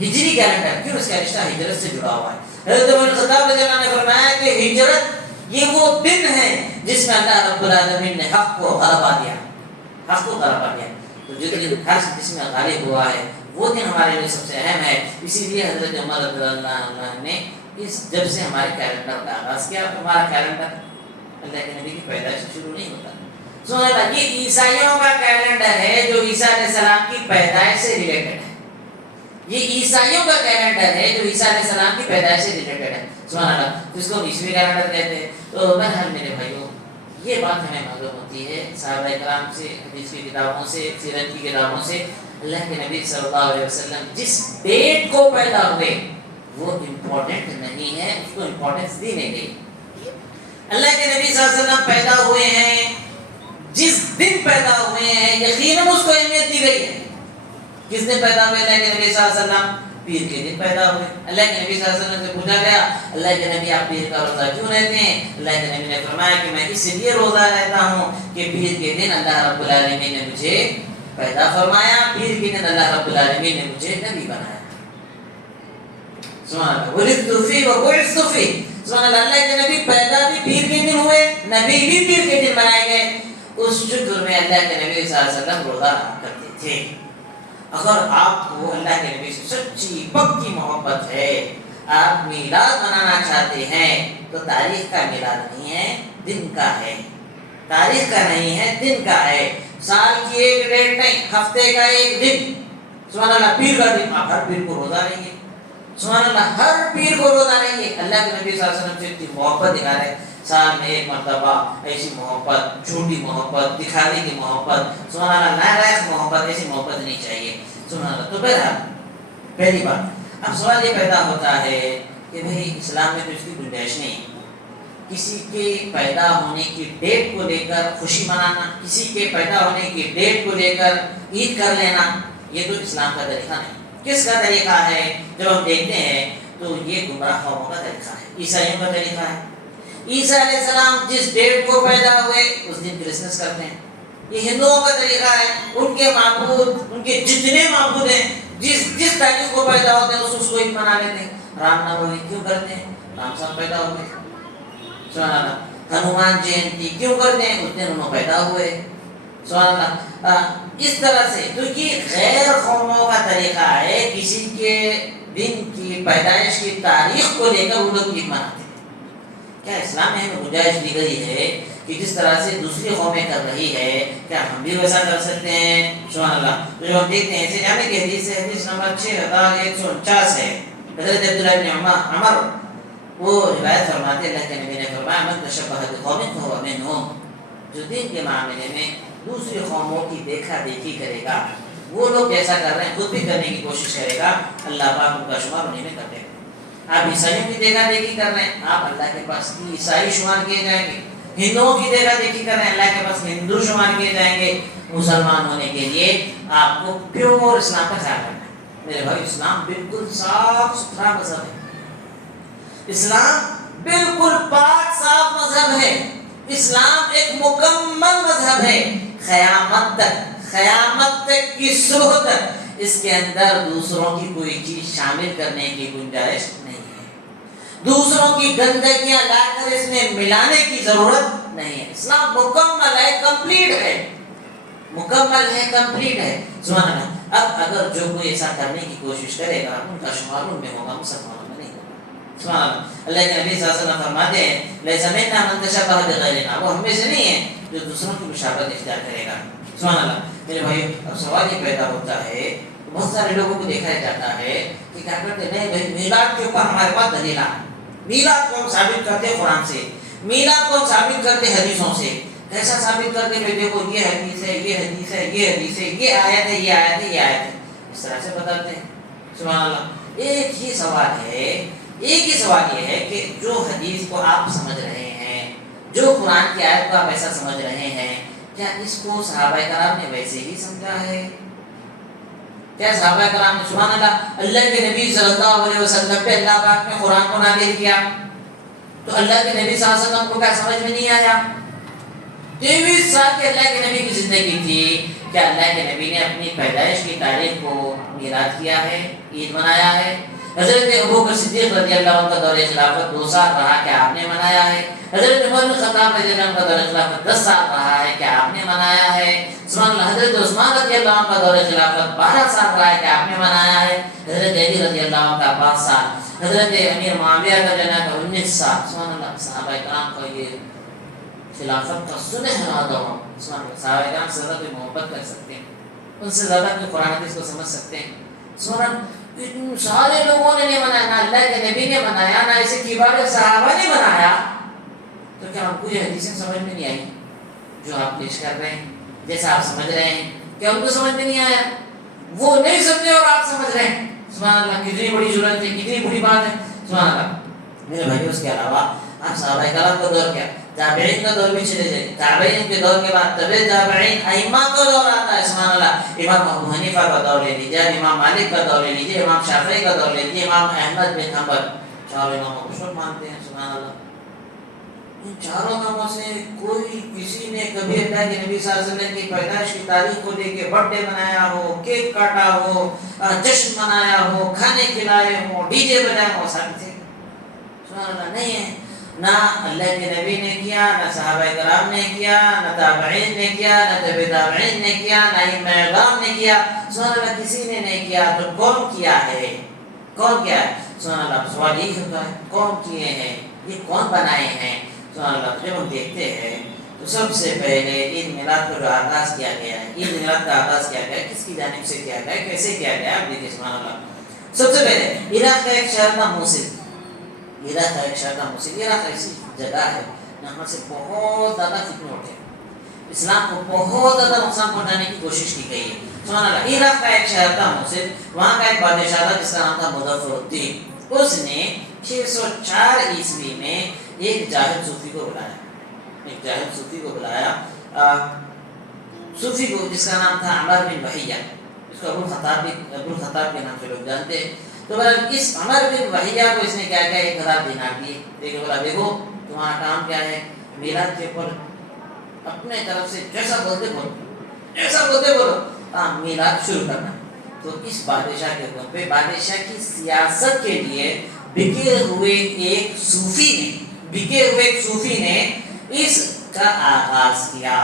ہجری کیلنڈر کیوں؟ اس کا رشتہ ہجرت سے جڑا ہوا ہے. حضرت عمر بن خطاب رضی اللہ عنہ نے فرمایا کہ ہجرت یہ وہ دن ہے جس میں اللہ رب العالمین نے حق کو غلبہ دیا. حق کو غلبہ دیا. تو جو دن ہر جس میں غالب ہوا ہے وہ دن ہمارے لیے سب سے اہم ہے. اسی لیے حضرت عمر رضی اللہ عنہ نے جب سے ہمارے کیلنڈر کا آغاز کیا، ہمارا کیلنڈر اللہ کے نبی کی پیدائش سے شروع نہیں ہوتا. سبحان اللہ. یہ عیسائیوں کا کیلنڈر ہے جو عیسیٰ علیہ السلام کی پیدائش سے ریلیٹڈ ہے. یہ عیسائیوں کا کیلنڈر ہے جو عیسیٰ علیہ السلام کی پیدائش سے ریلیٹڈ ہے. سبحان اللہ. جس کو عیسوی کیلنڈر کہتے ہیں. تو بہرحال میرے بھائیوں، یہ بات ہمیں معلوم ہوتی ہے صحابہ کرام سے، حدیث کی کتابوں سے، سیرت کی کتابوں سے، اللہ کے نبی صلی اللہ علیہ وسلم جس ڈیٹ کو پیدا ہوئے وہ امپورٹنٹ نہیں ہے، اس کو امپورٹنس دی نہیں گئی. اللہ کے نبی صلی اللہ علیہ وسلم پیدا ہوئے ہیں جس دن پیدا ہوئے ہیں یقیناً اس کو اہمیت دی گئی ہے. کس دن پیدا ہوئے اللہ کے نبی صلی اللہ علیہ وسلم؟ پیر کے دن پیدا ہوئے. اللہ کے نبی صلی اللہ علیہ وسلم سے پوچھا گیا اللہ کے نبی آپ پیر کا روزہ کیوں رہتے ہیں؟ اللہ کے نبی نے فرمایا کہ میں اس لیے روزہ رہتا ہوں کہ پیر کے دن اللہ رب العالمین نے مجھے پیدا فرمایا، پیر کے دن اللہ رب العالمین نے مجھے نبی بنایا. سبحان اللہ. ولدت فیہ وبعثت فیہ. سبحان اللہ. اللہ کے نبی پیدا بھی پیر کے دن ہوئے، نبی بھی پیر کے دن بنائے گئے. اس شکر میں اللہ کے نبی صلی اللہ علیہ وسلم روزہ رکھا کرتے تھے. اگر آپ کو اللہ کے نبی سے سچی پکی محبت ہے، آپ میلاد منانا چاہتے ہیں تو تاریخ کا میلاد نہیں ہے، دن کا ہے. تاریخ کا نہیں ہے، دن کا ہے. سال کی ایک ڈیٹ نہیں، ہفتے کا ایک دن. سبحان اللہ. پیر کا دن آپ ہر پیر کو روزہ رہیں گے. سبحان اللہ. ہر پیر کو روزہ رہیں گے. اللہ کے نبی صلی اللہ علیہ وسلم سے اتنی محبت دکھا رہے، سال میں ایک مرتبہ ایسی محبت، جھوٹی محبت، دکھاوے کی محبت، سبحان اللہ، نالائق محبت، ایسی محبت نہیں چاہیے. سبحان اللہ. تو بہرحال پہلی بات، اب سوال یہ پیدا ہوتا ہے کہ بھئی اسلام میں تو اس کی گنجائش نہیں. کسی کے پیدا ہونے کی ڈیٹ کو لے کر خوشی منانا، کسی کے پیدا ہونے کی ڈیٹ کو لے کر عید کر لینا، یہ تو اسلام کا طریقہ نہیں۔ کس کا طریقہ ہے؟ جب ہم دیکھتے ہیں تو یہ گمراہ قوموں کا طریقہ ہے، عیسائیوں کا طریقہ ہے۔ عیسیٰ علیہ السلام جس ڈیٹ کو پیدا ہوئے اس دن کرسمس کرتے ہیں۔ یہ ہندوؤں کا طریقہ ہے، ان کے معبود، ان کے جتنے معبود ہیں جس تاریخ کو پیدا ہوتے ہیں اس کو عید منا لیتے ہیں۔ رام نومی کیوں کرتے ہیں؟ رام صاحب پیدا ہوئے۔ سبحان اللہ۔ ہنومان جینتی کیوں کرتے ہیں؟ اس دن انہوں پیدا ہوئے۔ سبحان اللہ۔ اس طرح سے تو یہ غیر قوموں کا طریقہ ہے، کسی کے دن کی پیدائش کی تاریخ کو لے کر وہ لوگ عید مناتے ہیں۔ کیا اسلام میں ہمیں گنجائش دی گئی ہے کہ جس طرح سے دوسری قومیں کر رہی ہے کیا ہم بھی ویسا کر سکتے ہیں؟ سبحان اللہ۔ تو جو ہم دیکھتے ہیں جامع کی حدیث ہے، حدیث نمبر 6149 ہے، حضرت عبداللہ بن عمر وہ روایت فرماتے اللہ کے نبی نے فرمایا من تشبہ بقوم فہو منہم، جو دین کے معاملے میں دوسری قوموں کی دیکھا دیکھی کرے گا، وہ لوگ جیسا کر رہے ہیں خود بھی کرنے کی کوشش کرے گا، اللہ پاک ان کا شمار انہیں میں کر دے گا۔ آپ عیسائیوں کی دیکھا دیکھی کر رہے ہیں، آپ اللہ کے پاس عیسائی شمار کیے جائیں گے۔ ہندوؤں کی دیکھا دیکھی کر رہے ہیں، اللہ کے پاس ہندو شمار کیے جائیں گے۔ مسلمان ہونے کے لیے آپ کو پیور اسلام کا خیال رکھنا ہے میرے بھائی۔ اسلام بالکل صاف ستھرا مذہب ہے، اسلام بالکل پاک صاف مذہب ہے، اسلام ایک مکمل مذہب ہے۔ قیامت تک کی صبح تک اس کے اندر دوسروں کی کوئی چیز شامل کرنے کی گنجائش نہیں ہے، دوسروں کی گندگیاں لا کر اس میں ملانے کی ضرورت نہیں ہے۔ اسلام مکمل ہے، کمپلیٹ ہے، مکمل ہے، کمپلیٹ ہے۔ سبحان اللہ۔ اب اگر جو کوئی ایسا کرنے کی کوشش کرے گا ان کا شمار ان میں ہوگا، مسلمانوں میں نہیں ہوگا۔ سبحان اللہ۔ اللہ کے نبی صلی اللہ علیہ وسلم فرماتے ہیں لیس منا من تشبہ بغیرنا، وہ ہم میں سے نہیں ہے جو دوسروں کی مشابہت اختیار کرے گا۔ سبحان اللہ۔ میرے بھائی اب سوال یہ پیدا ہوتا ہے، بہت سارے لوگوں کو دیکھا جاتا ہے کہ کیا کرتے ہیں بھائی میلاد کے اوپر ہمارے پاس دلیل ہے، میلاد کو ہم ثابت کرتے ہیں قرآن سے، میلاد کو ہم ثابت کرتے ہیں حدیثوں سے۔ کیسا ثابت کرتے ہیں؟ دیکھو یہ حدیث ہے، یہ حدیث ہے، یہ حدیث ہے، یہ آیت ہے، یہ آیت ہے، یہ آیت ہے، اس طرح سے بتاتے ہیں۔ سبحان اللہ۔ ایک ہی سوال یہ ہے کہ جو حدیث کو آپ سمجھ رہے ہیں، جو قرآن کی آیت کو آپ ایسا سمجھ رہے ہیں، کیا اس کو صحابہ کرام نے ویسے ہی سمجھا ہے؟ کیا صحابہ کرام نے سبحان اللہ کے نبی صلی اللہ علیہ وسلم پہ اللہ پاک نے قرآن کو نازل کیا تو اللہ کے نبی صلی اللہ علیہ وسلم کو کیا سمجھ میں نہیں آیا؟ 23 سال کے اللہ کے نبی کی زندگی تھی، کیا اللہ کے نبی نے اپنی پیدائش کی تاریخ کو میلاد کیا ہے، عید منایا ہے؟ حضرت ابوبکر صدیق رضی اللہ عنہ کا دور خلافت 2 سال رہا، کیا آپ نے منایا ہے؟ حضرت عمر بن خطاب رضی اللہ عنہ کا دور خلافت 10 سال رہا ہے، کیا آپ نے منایا ہے؟ سبحان اللہ۔ حضرت عثمان رضی اللہ عنہ کا دور خلافت 12 سال رہا ہے، کیا آپ نے منایا ہے؟ حضرت علی رضی اللہ عنہ کا 5 سال، حضرت امیر معاویہ کا جو ہے 19 سال۔ سبحان اللہ۔ صحابہ کرام کا یہ خلافت کا سنہرا دور۔ سبحان اللہ۔ صحابہ کرام سے زیادہ کوئی محبت کر سکتے ہیں، ان سے زیادہ کوئی قرآن حدیث کو سمجھ سکتے ہیں؟ سبحان اللہ۔ اتنے سارے لوگوں نے نہیں منایا، نہ اللہ کے نبی نے منایا، نہ اسے کبار صحابہ نے منایا، تو کیا ہم کو یہ حدیثیں سمجھ میں نہیں آئی جو آپ پیش کر رہے ہیں، جیسا آپ سمجھ رہے ہیں؟ کیا ان کو سمجھ میں نہیں آیا؟ وہ نہیں سمجھے اور آپ سمجھ رہے ہیں۔ سبحان اللہ۔ کتنی بڑی ضرورت ہے، کتنی بڑی بات ہے۔ سبحان اللہ۔ میرے بھائی اس کے علاوہ آپ صحابہ کرام کا دور کیا، تابعین کا دور بھی چلے جائے، تابعین کے دور کے بعد طبع تابعین ائمہ کا دور آتا ہے۔ سبحان اللہ۔ امام ابو حنیفہ کا دور لے لیجیے، امام مالک کا دور لے لیجیے، امام شافعی کا دور لے لیجیے، امام احمد بن حنبل، چاروں اماموں کو شرط مانتے ہیں۔ سبحان اللہ۔ ان چاروں ناموں سے کوئی کسی نے کبھی اللہ کے نبی صلی اللہ علیہ وسلم کی پیدائش کی تاریخ کو لے کے برتھ ڈے منایا ہو، کیک کاٹا ہو، جشن منایا ہو، کھانے کھلائے ہو، ڈی جے بجائے ہو؟ ثابت ہے؟ سبحان اللہ نہیں ہے۔ نہ اللہ کے نبی نے کیا، نہ صحابہ کرام نے کیا، نہ تابعین نے کیا، نہ تبع تابعین نے کیا، نہ ائمہ اعظام نے کیا۔ سبحان اللہ۔ کسی نے نہیں کیا تو کون کیا ہے؟ کون کیا ہے؟ سبحان اللہ۔ سوال یہی ہوتا ہے کون کیے ہیں، یہ کون بنائے ہیں؟ سبحان اللہ۔ جب ہم دیکھتے ہیں تو سب سے پہلے عید میلاد کا جو آغاز کیا گیا ہے، عید میلاد کا آغاز کیا گیا ہے، کس کی جانب سے کیا گیا ہے، کیسے کیا گیا ہے؟ آپ دیکھیں سبحان اللہ۔ سب سے پہلے عراق کا ایک شہر تھا موصل، عراق کا ایک شہر تھا موصل۔ عراق ایسی جگہ ہے جہاں سے بہت زیادہ فتنے اٹھے، اسلام کو بہت زیادہ نقصان پہنچانے کی کوشش کی گئی ہے۔ سبحان اللہ۔ عراق کا ایک شہر تھا موصل، وہاں کا ایک بادشاہ تھا جس کا نام تھا مظفر الدین۔ اس نے 604 عیسوی میں ایک جاہل صوفی کو بلایا، صوفی کو جس کا نام تھا عمر بن وحیہ، اس کو ابو الخطاب کے نام سے لوگ جانتے ہیں. تو اس عمر بن وحیہ کو اس نے کیا کیا 1000 دینار دیے. دیکھو تمہارا کام کیا ہے، میلاد کے اوپر اپنے طرف سے جیسا بولتے بولو میلاد شروع کرنا. تو اس بادشاہ کے حکم پہ بادشاہ کی سیاست کے لیے بکے ہوئے ایک صوفی نے اس کا آغاز کیا.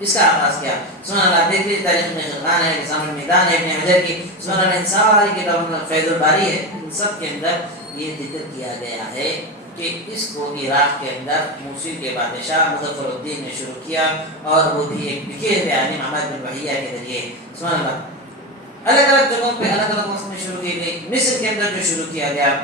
سبحان اللہ. دیکھ لیجیے تاریخ میں خلقان ہے، نظام المیدان ہے ابن حجر کی، سبحان اللہ. ان ساری کتابوں میں فیض الباری ہے، ان سب کے اندر یہ ذکر کیا گیا ہے کہ اس کو عراق کے اندر موصل کے بادشاہ مظفر الدین نے شروع کیا، اور وہ بھی ایک بکے ہوئے عالم عمر بن وحیہ کے ذریعے. سبحان اللہ. الگ الگ جگہوں پہ الگ الگ وقت میں شروع کی گئی. مصر کے اندر جو شروع کیا گیا،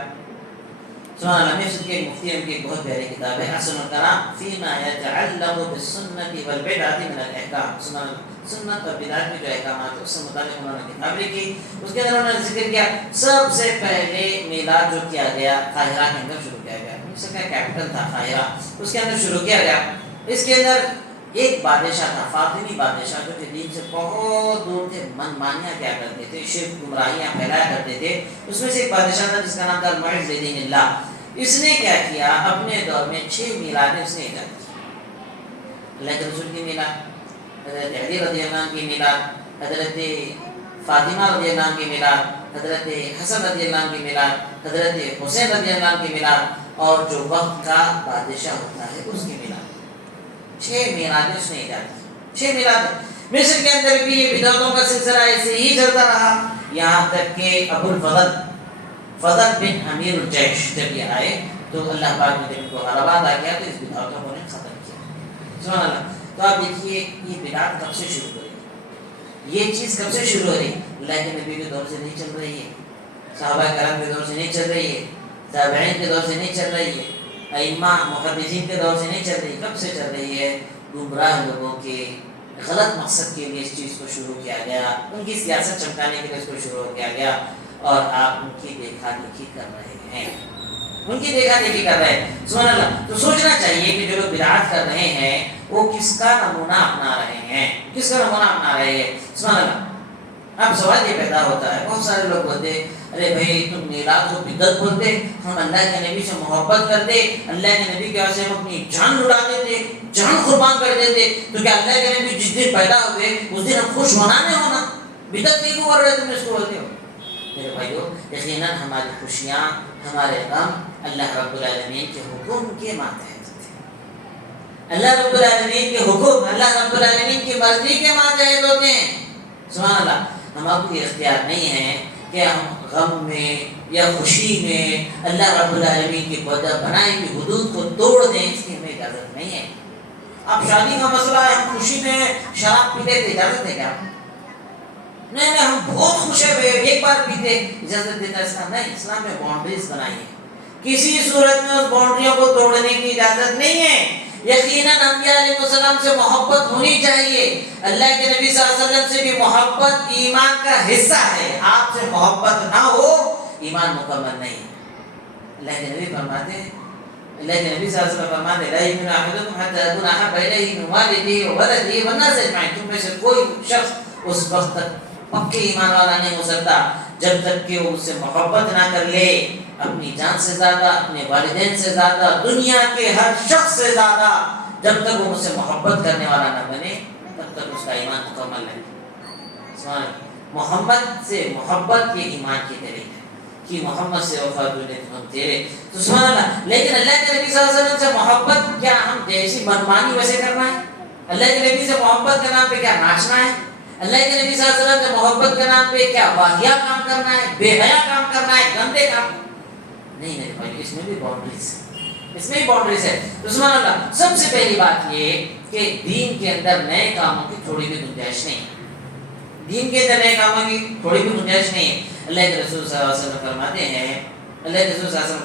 سبحان اللہ. مصر کے مفتی ان کی بہت پیاری کتاب ہے احسن الکلام فیما یتعلق بالسنت والبدعۃ من الاحکام. سبحان اللہ. سنت اور بدعت میں جو احکامات اس سے متعلق انہوں نے کتاب لکھی. اس کے اندر انہوں نے ذکر کیا سب سے پہلے میلاد جو کیا گیا قاہرہ کے اندر شروع کیا گیا. مصر کا کیپٹل تھا قاہرہ، اس کے اندر شروع کیا گیا. اس کے اندر ایک بادشاہ تھا فاطمی بادشاہ، جو کہ دین سے بہت دور تھے، من مانیاں کیا کرتے تھے، شرک گمراہیاں پھیلایا کرتے تھے. اس میں سے ایک بادشاہ تھا جس کا نام تھا المعز لدین اللہ. اس نے کیا کیا، اپنے دور میں 6 میلادیں اس نے ایجاد کی. اللہ کے رسول کی میلاد، حضرت علی رضی اللہ عنہ کی میلاد، حضرت فاطمہ رضی اللہ عنہ کی میلاد، حضرت حسن رضی اللہ عنہ کی میلاد، حضرت حسین رضی اللہ عنہ کی میلاد، اور جو وقت کا بادشاہ ہوتا ہے اس کی میلاد. 6 میلادیں اس نے ایجاد کی. 6 میلاد. مصر کے اندر بھی یہ بدعتوں کا سلسلہ ایسے ہی چلتا رہا، یہاں تک کہ ابو الفضل بن امیر الجیش جب یہ آئے تو اللہ پاک نے جب ان کو غلبہ عطا کیا تو اس بدعتوں کو ختم کیا. سبحان اللہ. تو آپ دیکھیے یہ بدعت کب سے شروع ہو رہی ہے، یہ چیز کب سے شروع ہو رہی ہے. اللہ کے نبی کے دور سے نہیں چل رہی ہے، صحابہ کرام کے دور سے نہیں چل رہی ہے، تابعین کے دور سے نہیں چل رہی ہے، ائمہ محدثین کے دور سے نہیں چل رہی. کب سے چل رہی ہے؟ گمراہ لوگوں کے غلط مقصد کے لیے اس چیز کو شروع کیا گیا، ان کی سیاست چمکانے کے لیے اس کو شروع کیا گیا، اور آپ ان کی دیکھا دیکھی کر رہے ہیں. سبحان اللہ. تو سوچنا چاہیے کہ جو لوگ بدعات کر رہے ہیں وہ کس کا نمونہ اپنا رہے ہیں. سبحان اللہ. اب سوال یہ پیدا ہوتا ہے، بہت سارے لوگ بولتے ارے بھائی تم میلاد کو بدعت بولتے، ہم اللہ کے نبی سے محبت کرتے، اللہ کے نبی کے واسطے ہم اپنی جان لڑا دیتے، جان قربان کر دیتے، تو کیا اللہ کے نبی جس دن پیدا ہوئے اس دن ہم خوش ہونا نہیں ہونا؟ بدعت نہیں کیوں کر رہے تم اس کو بولتے ہو؟ میرے بھائیو، یقیناً ہماری خوشیاں، ہمارے غم اللہ رب العالمین کے حکم کے ماتحت ہوتے ہیں. اللہ رب العالمین کے حکم، اللہ رب العالمین کی مرضی کے ماتحت ہوتے ہیں. سبحان اللہ. ہمارا کوئی اختیار نہیں ہے کہ ہم غم میں یا خوشی میں اللہ رب العالمین کی بنائی ہوئی حدود کو توڑ دیں، اس کی ہمیں اجازت نہیں ہے. اب شادی کا مسئلہ ہے، ہم خوشی میں شراب پیتے تھے، اجازت ہے کیا؟ نہیں، ہم بہت خوش ہیں ایک بار پیتے، اجازت دیتا اسلام نہیں. اسلام نے باؤنڈریز بنائی ہے، کسی صورت میں اس باؤنڈریوں کو توڑنے کی اجازت نہیں ہے. یقیناً انبیاء علیہ السلام سے محبت ہونی چاہیے، اللہ کے نبی صلی اللہ علیہ وسلم سے بھی محبت ایمان کا حصہ ہے. آپ سے محبت نہ ہو ایمان مکمل نہیں. اللہ کے نبی فرماتے ہیں، اللہ کے نبی صلی اللہ علیہ وسلم فرماتے ہیں لا یؤمن احدکم حتی اکون احب الیہ من والدہ وولدہ والناس اجمعین. تم میں سے کوئی شخص اس وقت تک پکے ایمان والا نہیں ہو سکتا جب تک کہ وہ مجھ سے محبت نہ کر لے، اپنی جان سے زیادہ، اپنے والدین سے زیادہ، دنیا کے ہر شخص سے زیادہ. جب تک وہ مجھ سے محبت کرنے والا نہ بنے تب تک اس کا ایمان مکمل نہیں. محمد سے محبت یہ ایمان کی دلیل ہے کہ محمد سے وفا ہم تیرے. تو سبحان اللہ. لیکن اللہ کے نبی صلی اللہ علیہ وسلم سے محبت کیا ہم جیسی منمانی ویسے کرنا ہے؟ اللہ کے نبی سے محبت کے نام پہ کیا ناچنا ہے؟ اللہ کے نبی صلی اللہ علیہ وسلم سے محبت کے نام پہ کیا واہیہ کام کرنا ہے، بے حیا کام کرنا ہے، گندے کام؟ نہیں میرے بھائی، اس میں بھی باؤنڈریز ہے. تو سبحان اللہ. سب سے پہلی بات یہ کہ دین کے اندر نئے کاموں کی تھوڑی بھی گنجائش نہیں ہے. دین کے اندر نئے کاموں کی تھوڑی بھی گنجائش نہیں ہے. اللہ کے رسول صلی اللہ علیہ وسلم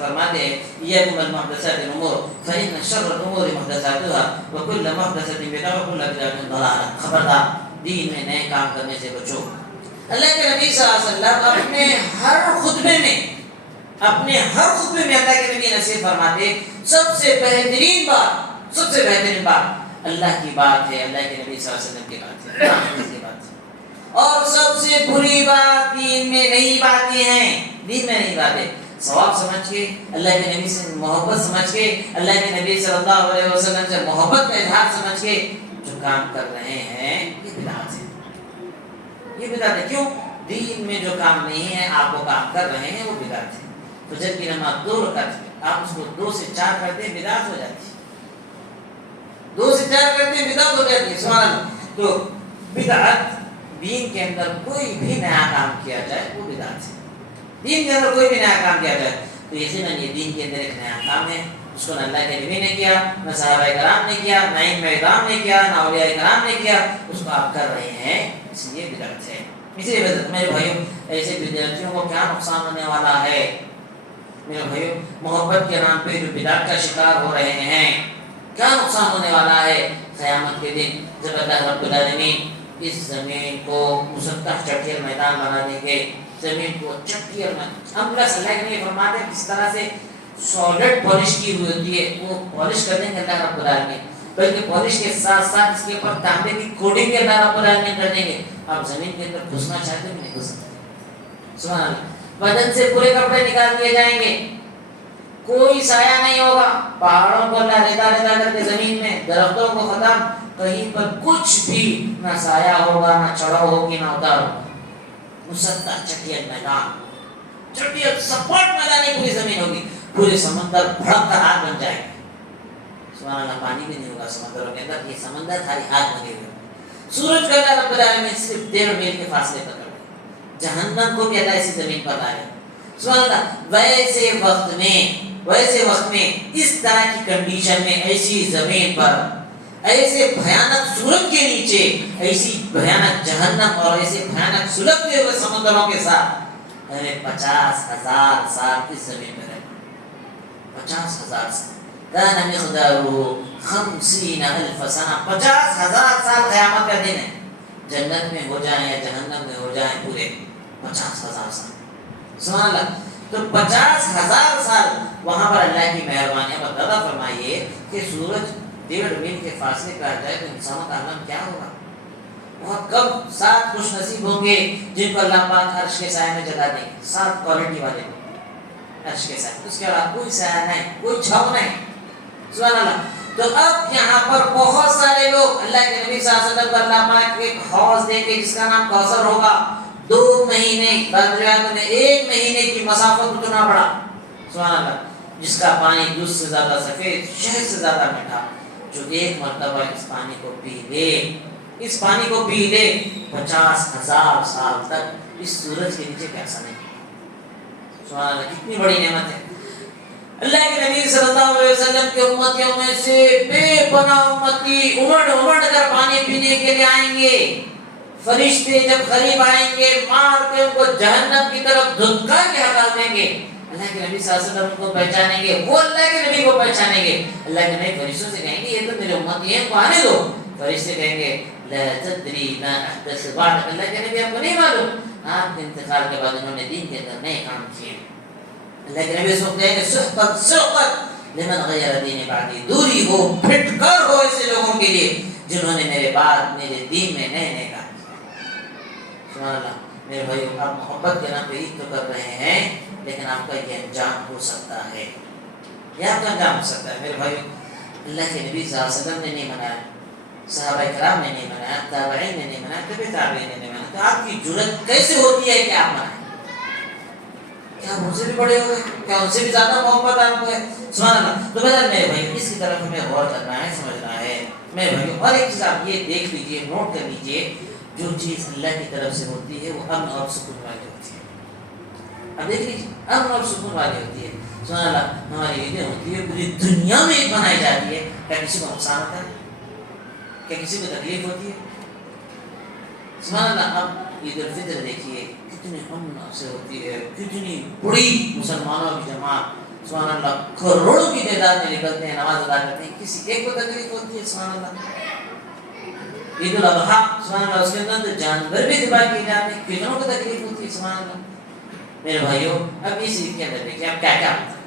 فرماتے ہیں، ایاکم المحدثات الامور فإن شر الامور محدثاتها وكل محدثة بدعة وكل بدعة ضلالة. خبردار، دین میں نئے کام کرنے سے بچو. اللہ کے نبی صلی اللہ علیہ وسلم اپنے ہر خطبے میں اپنے ہر خطبے میں اللہ کے نبی نصیحت فرماتے سب سے بہترین بات اللہ کی بات ہے، اللہ کے نبی صلی اللہ علیہ وسلم کی بات ہے، اور سب سے بری بات دین میں نئی باتیں ہیں، دین میں نئی باتیں ثواب سمجھ کے، اللہ کے نبی سے محبت سمجھ کے، اللہ کے نبی صلی اللہ علیہ وسلم سے محبت کا اظہار سمجھ کے جو کام کر رہے ہیں یہ بدعت ہے، یہ بدعت ہے۔ کیوں؟ دین میں جو کام نہیں ہے آپ وہ کام کر رہے ہیں وہ بدعت ہے۔ فجر کی نماز 2 رکعت آپ اس کو 2 سے 4 کرتے ہیں بدعت ہو جاتی ہے، 2 سے 4 کرتے ہیں بدعت ہو جاتی ہے، سبحان اللہ۔ تو بدعت دین کے اندر کوئی بھی نیا کام کیا جائے وہ بدعت ہے، دین کے اندر کوئی بھی نیا کام کیا جائے تو یقیناً یہ دین کے اندر ایک نیا کام ہے، اس کو نہ اللہ کے نبی نے کیا، نہ صحابہ کرام نے کیا، نہ ائمہ کرام نے کیا، نہ اولیاء کرام نے کیا، اس کو آپ کر رہے ہیں، اس لیے بدعت ہے۔ اسی لیے میرے بھائیوں ایسے بدعتیوں کو کیا نقصان ہونے والا ہے؟ میرے بھائیوں محبت کے نام پہ جو بدعت کا شکار ہو رہے ہیں کیا نقصان ہونے والا ہے؟ قیامت کے دن جب اللہ رب العالمین اس زمین کو مسطح چٹیل میدان بنا دیں گے، زمین کو چٹیل میں ہم اللہ صلی اللہ علیہ وسلم فرماتے ہیں کس طرح سے سالڈ پالش کی ہوئی ہوتی ہے وہ پالش کر دیں گے اللہ رب العالمین، بلکہ پالش کے ساتھ ساتھ اس کے اوپر تانبے کی کوڑی بھی اللہ رب العالمین کر دیں گے۔ آپ زمین کے اندر گھسنا چاہتے ہیں نہیں گھس سکتے، سبحان اللہ۔ بدن سے پورے کپڑے نکال دیے جائیں گے، کوئی سایہ نہیں ہوگا، پہاڑوں کو اللہ ریتا ریتا کر کے زمین میں، درختوں کو ختم، کہیں پر کچھ بھی نہ سایہ ہوگا، نہ چڑھاؤ ہوگی، نہ اتار ہوگا، مسطح چٹیل میدان، چٹیل سپاٹ میدان ہے، پوری زمین ہوگی، پورے سمندر بھڑک کر آگ بن جائے گا، سبحان اللہ۔ پانی بھی نہیں ہوگا سمندروں کے اندر، یہ سمندر ساری آگ بنے ہوئے، سورج کا اللہ رب العالمین صرف 1.5 میل کے فاصلے پر کر دے، جہنم کو بھی اللہ اسی زمین پر لائے، سبحان اللہ۔ ویسے وقت میں اس طرح کی کنڈیشن میں ایسی زمین پر ایسے بھیانک سورج کے نیچے ایسی بھیانک جہنم اور ایسے بھیانک سلگتے ہوئے سمندروں کے ساتھ ہمیں 50,000 سال اس زمین میں رہنا، 50,000 سال، کان مقدارہ 50,000 سنہ، 50,000 سال قیامت کا دن ہے، جنت میں ہو جائیں یا جہنم میں ہو جائیں پورے 50,000 سال، سبحان اللہ۔ تو 50,000 سال وہاں پر اللہ کی مہربانی ہے، اندازہ فرمائیے کہ سورج 1.5 میل کے فاصلے پر آ جائے تو انسانوں کا عالم کیا ہوگا؟ بہت کم 7 خوش نصیب ہوں گے جن کو اللہ پاک عرش کے سائے میں جگہ دیں گے، 7 کوالٹی والے عرش کے سائے، اس کے علاوہ کوئی سایہ نہیں، کوئی چھاؤں نہیں، سبحان اللہ۔ تو اب یہاں پر بہت سارے لوگ اللہ کے نبی صلی اللہ علیہ وسلم کو اللہ پاک ایک حوض دیں گے جس کا نام کوثر ہوگا، 2 مہینے، بعض روایتوں میں 1 مہینے کی مسافت اتنا بڑا، سبحان اللہ، جس کا پانی دودھ سے زیادہ سفید، شہد سے زیادہ میٹھا، جو ایک مرتبہ اس پانی کو پی لے، اس پانی کو پی لے 50,000 سال تک اس سورج کے نیچے پیاسا نہیں، سبحان اللہ، کتنی بڑی نعمت ہے۔ اللہ کے نبی صلی اللہ علیہ وسلم کے امتیوں میں سے بے پناہ امتی امڑ کر پانی پینے کے لیے آئیں گے، فرشتے جب قریب آئیں گے مار کے ان کو جہنم کی طرف دھکا کے ہٹا دیں گے، اللہ کے نبی صلی اللہ علیہ وسلم کو پہچانیں گے، وہ اللہ کے نبی کو پہچانیں گے، اللہ کے نبی فرشتوں سے کہیں گے یہ تو میرے امتی ہیں، کو آنے دو، فرشتے کہیں گے لا تدری ما احدث بعدک، اللہ کے نبی آپ کو نہیں معلوم آپ کے انتقال کے بعد انہوں نے دین کے اندر نئے کام کیے، اللہ کے نبی سوچتے ہیں کہ سحقت لمن غیر دین بعدی، دوری ہو، پھٹ کر ہو ایسے لوگوں کے لیے جنہوں نے میرے بعد میرے دین میں نئے نئے کام کیے، سبحان اللہ۔ میرے بھائیو آپ محبت کے نام پہ عید تو کر رہے ہیں لیکن آپ کا یہ انجام ہو سکتا ہے، یہ آپ کا انجام ہو سکتا ہے میرے بھائیو۔ اللہ کے نبی صلی اللہ علیہ وسلم نے نہیں منایا، صحابہ کرام نے نہیں منایا، تابعین نے نہیں منایا، تبع تابعین نے نہیں منایا، تو آپ کی جرأت کیسے ہوتی ہے کہ آپ منائیں؟ کیا ان سے بھی بڑے ہو گئے؟ کیا ان سے بھی زیادہ محبت آپ کو ہے؟ سبحان اللہ۔ تو بہرحال میرے بھائی اس کی طرف ہمیں غور کرنا ہے، سمجھنا ہے میرے بھائی۔ اور ایک چیز آپ یہ دیکھ لیجئے، نوٹ کر لیجئے، جو چیز اللہ کی طرف سے ہوتی ہے وہ امن اور سکون والی ہوتی ہے۔ اب دیکھ لیجئے امن اور سکون والی ہوتی ہے، سبحان اللہ۔ ہماری عیدیں ہوتی ہے پوری دنیا میں ایک منائی جاتی ہے، کیا کسی کو نقصان ہوتا ہے؟ کیا کسی کو تکلیف ہوتی ہے؟ سبحان اللہ۔ اب عید الفطر دیکھیے کتنی امن سے ہوتی ہے، کتنی بڑی مسلمانوں کی جماعت، سبحان اللہ، کروڑوں کی تعداد میں نکلتے ہیں، نماز ادا کرتے ہیں، کسی ایک کو تکلیف ہوتی ہے؟ سبحان اللہ۔ عید الاضحیٰ، سبحان اللہ، اس کے اندر جانور بھی ذبح کیے جاتے ہیں، کتنوں کو تکلیف ہوتی ہے؟ سبحان اللہ۔ میرے بھائیوں اب اس عید کے اندر دیکھیے اب کیا کیا ہوتا ہے،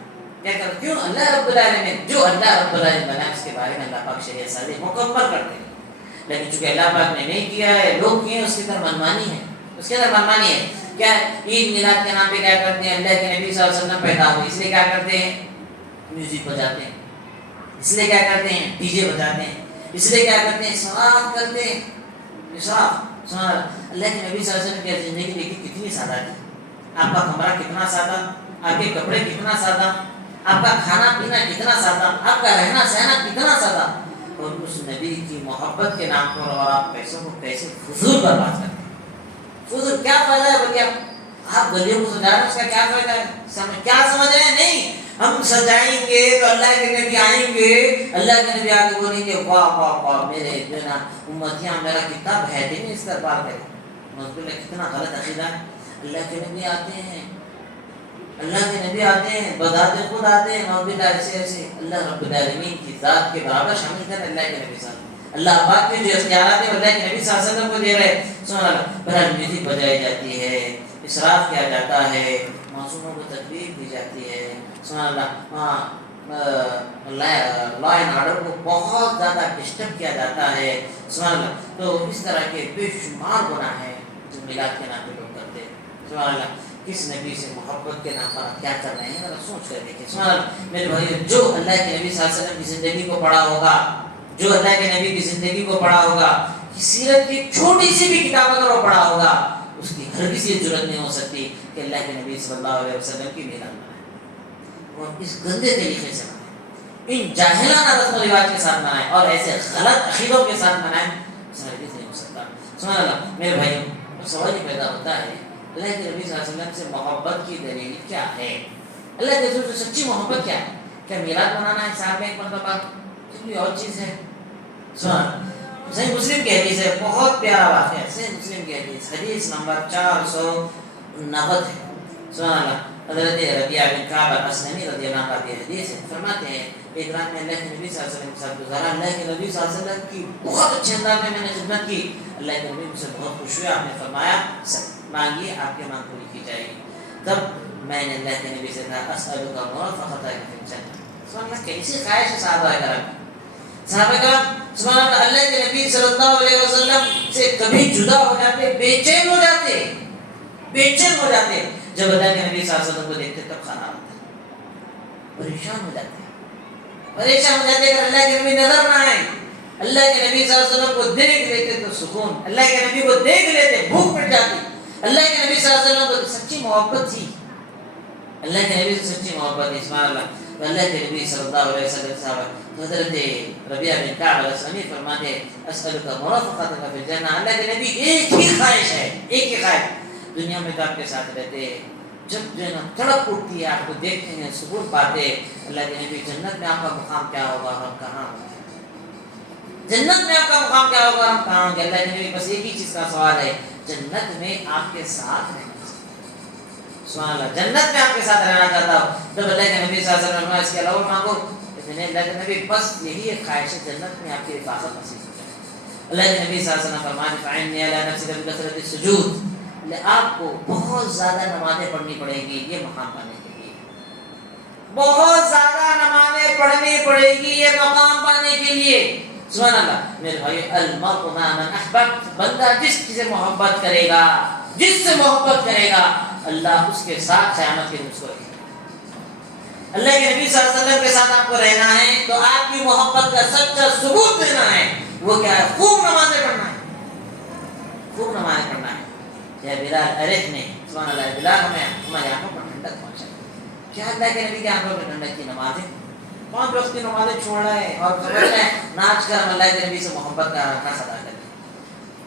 کیا کرتے، کیوں اللہ رب العالمین جو اللہ رب العالمین بنا اس کے بارے میں اللہ پاک شریعت سازی مکمل کرتے ہیں، لیکن چونکہ اللہ پاک نے نہیں کیا ہے، لوگ کیے ہیں، اس کے اندر منمانی ہے، اس کے اندر منمانی ہے. کیا عید میلاد کے نام پہ کیا کرتے ہیں، اللہ کے نبی صلی اللہ علیہ وسلم پیدا ہوئے اس لیے کیا کرتے ہیں، میوزک بجاتے ہیں، اس لیے کیا کرتے ہیں، ڈی جے بجاتے ہیں، اس لیے کیا کرتے ہیں، اسراف کرتے ہیں، اسراف. اللہ کے نبی صلی اللہ علیہ وسلم کی زندگی دیکھی کتنی سادہ تھی، آپ کا کمرہ کتنا سادہ، آپ کے کپڑے کتنا سادہ، آپ کا کھانا پینا کتنا سادہ، آپ کا رہنا سہنا کتنا سادہ، اور اس نبی کی محبت کے نام پر اور آپ پیسوں کو کیسے فضول برباد کرتے ہیں. فضول کیا فائدہ ہے بھیا، آپ گلیوں کو سجا رہے ہیں، اس کا کیا فائدہ ہے، کیا سمجھ رہے ہیں، نہیں ہم سجائیں گے تو اللہ کے نبی آئیں گے، اللہ کے نبی آ کے بولیں گے واہ واہ واہ میرے جو نا امتیاں میرا کتنا بہترین استقبال ہے. مذکور کتنا غلط عقیدہ ہے. اللہ کے نبی آتے ہیں، اللہ کے نبی آتے ہیں، بذات خود آتے ہیں، محبت ایسے ایسے اللہ رب العالمین کی ذات کے برابر شامل کر اللہ کے نبی صاحب، اللہ پاک کے جو اختیارات ہیں اللہ کے نبی صلی اللہ علیہ وسلم کو دے رہے. سبحان اللہ. برحال میوزک بجائی جاتی ہے، اسراف کیا جاتا ہے، معصوموں کو تکلیف دی جاتی ہے. سبحان اللہ. لا اینڈ آرڈر کو بہت زیادہ ڈسٹرب کیا جاتا ہے. سبحان اللہ. تو اس طرح کے بے شمار گناہ ہیں جو میلاد کے نام پہ لوگ کرتے ہیں. سبحان اللہ. کس نبی سے محبت کے نام پر آپ کیا کر رہے ہیں، ذرا سوچ کر دیکھیں. سبحان اللہ. میرے بھائی جو اللہ کے نبی صلی اللہ علیہ وسلم کی زندگی کو پڑھا ہوگا، جو اللہ کے نبی کی زندگی کو پڑھا ہوگا، سیرت کی چھوٹی سی بھی کتاب اگر وہ پڑھا ہوگا، اس کی ہرگز یہ جرت نہیں ہو سکتی کہ اللہ کے نبی صلی اللہ علیہ وسلم کی میلاد منائے اور اس گندے طریقے سے منائے، ان جاہلانہ رسم و رواج کے ساتھ منائے اور ایسے غلط عقیدوں کے ساتھ منائے، اس ہرگز نہیں ہو سکتا. سبحان اللہ. میرے بھائیوں سوال یہ پیدا ہوتا ہے اللہ کے نبی صلی اللہ علیہ وسلم سے محبت کی دلیل کیا ہے، اللہ کے رسول سے سچی محبت کیا ہے؟ کیا میلاد منانا ہے سال میں ایک مرتبہ، کوئی اور چیز ہے؟ سبحان. صحیح مسلم کی حدیث ہے، بہت پیارا واقعہ ہے. صحیح مسلم کی حدیث، حدیث نمبر 490 ہے. سبحان اللہ. حضرت ربیعہ بن کعب الاسلمی رضی اللہ عنہ کی حدیث ہے. فرماتے ہیں ایک رات میں اللہ کے نبی صلی اللہ علیہ وسلم کے ساتھ گزارا، اللہ کے نبی صلی اللہ علیہ وسلم کی بہت اچھے انداز میں نے خدمت کی. اللہ کے نبی مجھ سے بہت خوش ہوئے، آپ نے فرمایا مانگیے آپ کے مانگ پوری کی جائے گی. تب میں نے اللہ کے نبی سے کہا اسألک مرافقتک فی الجنہ. سبحان اللہ. کیسی خواہش ہے صحابہ کرام، صحابہ کرام سبحان اللہ. اللہ کے نبی صلی اللہ علیہ وسلم سے کبھی جدا ہو جاتے، بے چین ہو جاتے، بے چین ہو جاتے. جب اللہ کے نبی صلی اللہ علیہ وسلم کو دیکھتے تب کھانا ہوتا، پریشان ہو جاتے، پریشان ہو جاتے اگر اللہ کے نبی نظر نہ آئے. اللہ کے نبی صلی اللہ علیہ وسلم کو دیکھ لیتے تو سکون، اللہ کے نبی کو دیکھ لیتے بھوک مٹ جاتی. اللہ کے نبی صلی اللہ علیہ وسلم کو سچی محبت تھی، اللہ کے نبی سے سچی محبت تھی. سبحان اللہ. اللہ کے نبی صلی اللہ علیہ وسلم صاحب حضرت ربیعہ بن کعب الاسلمی فرماتے اسألک مرافقتک فی الجنہ. اللہ کے نبی ایک ہی خواہش ہے، ایک ہی خواہش، دنیا میں تو آپ کے ساتھ رہتے، جب جو ہے نا تڑپ اٹھتی ہے آپ کو دیکھتے ہیں سکون پاتے. اللہ کے نبی جنت میں آپ کا مقام کیا ہوگا، ہم کہاں ہوں گے، جنت میں آپ کا مقام کیا ہوگا، ہم کہاں ہوں گے. اللہ کے نبی بس ایک ہی چیز کا سوال ہے، جنت میں آپ کے ساتھ رہنا. سبحان اللہ. جنت میں آپ کے ساتھ رہنا چاہتا ہوں. جب اللہ کے نبی صلی اللہ علیہ وسلم اس کے علاوہ مانگو، لیکن اللہ کے نبی بس یہی ایک خواہش ہے جنت میں آپ کی رفاقت نصیب ہو جائے. اللہ کے نبی صلی اللہ علیہ وسلم فرماتے فَعِنِّي عَلَىٰ نَفْسِكَ بِكَثْرَةِ السُّجُودِ. آپ کو بہت زیادہ نمازیں پڑھنی پڑے گی یہ مقام پانے کے لیے، بہت زیادہ نمازیں پڑھنی پڑے گی یہ مقام پانے کے لیے. سبحان اللہ. میرے بھائی المرء مع من احبب، بندہ جس سے محبت کرے گا، جس سے محبت کرے گا اللہ اس کے ساتھ قیامت کے دن اس کو رکھے گا. اللہ کے نبی صلی اللہ علیہ وسلم کے ساتھ آپ کو رہنا ہے تو آپ کی محبت کا سچا ثبوت دینا ہے. وہ کیا ہے؟ خوب نمازیں پڑھنا ہے، خوب نمازیں پڑھنا ہے. یا بلال ارح نے سبحان اللہ بلال ہماری آنکھوں پر ٹھنڈک پہنچا. کیا اللہ کے نبی کی آنکھوں پر ٹھنڈک کی نمازیں، 5 وقت کی نمازیں چھوڑ رہے ہیں اور سمجھ رہے ہیں ناچ کر ہم اللہ کے نبی سے محبت کا حق ادا کریں.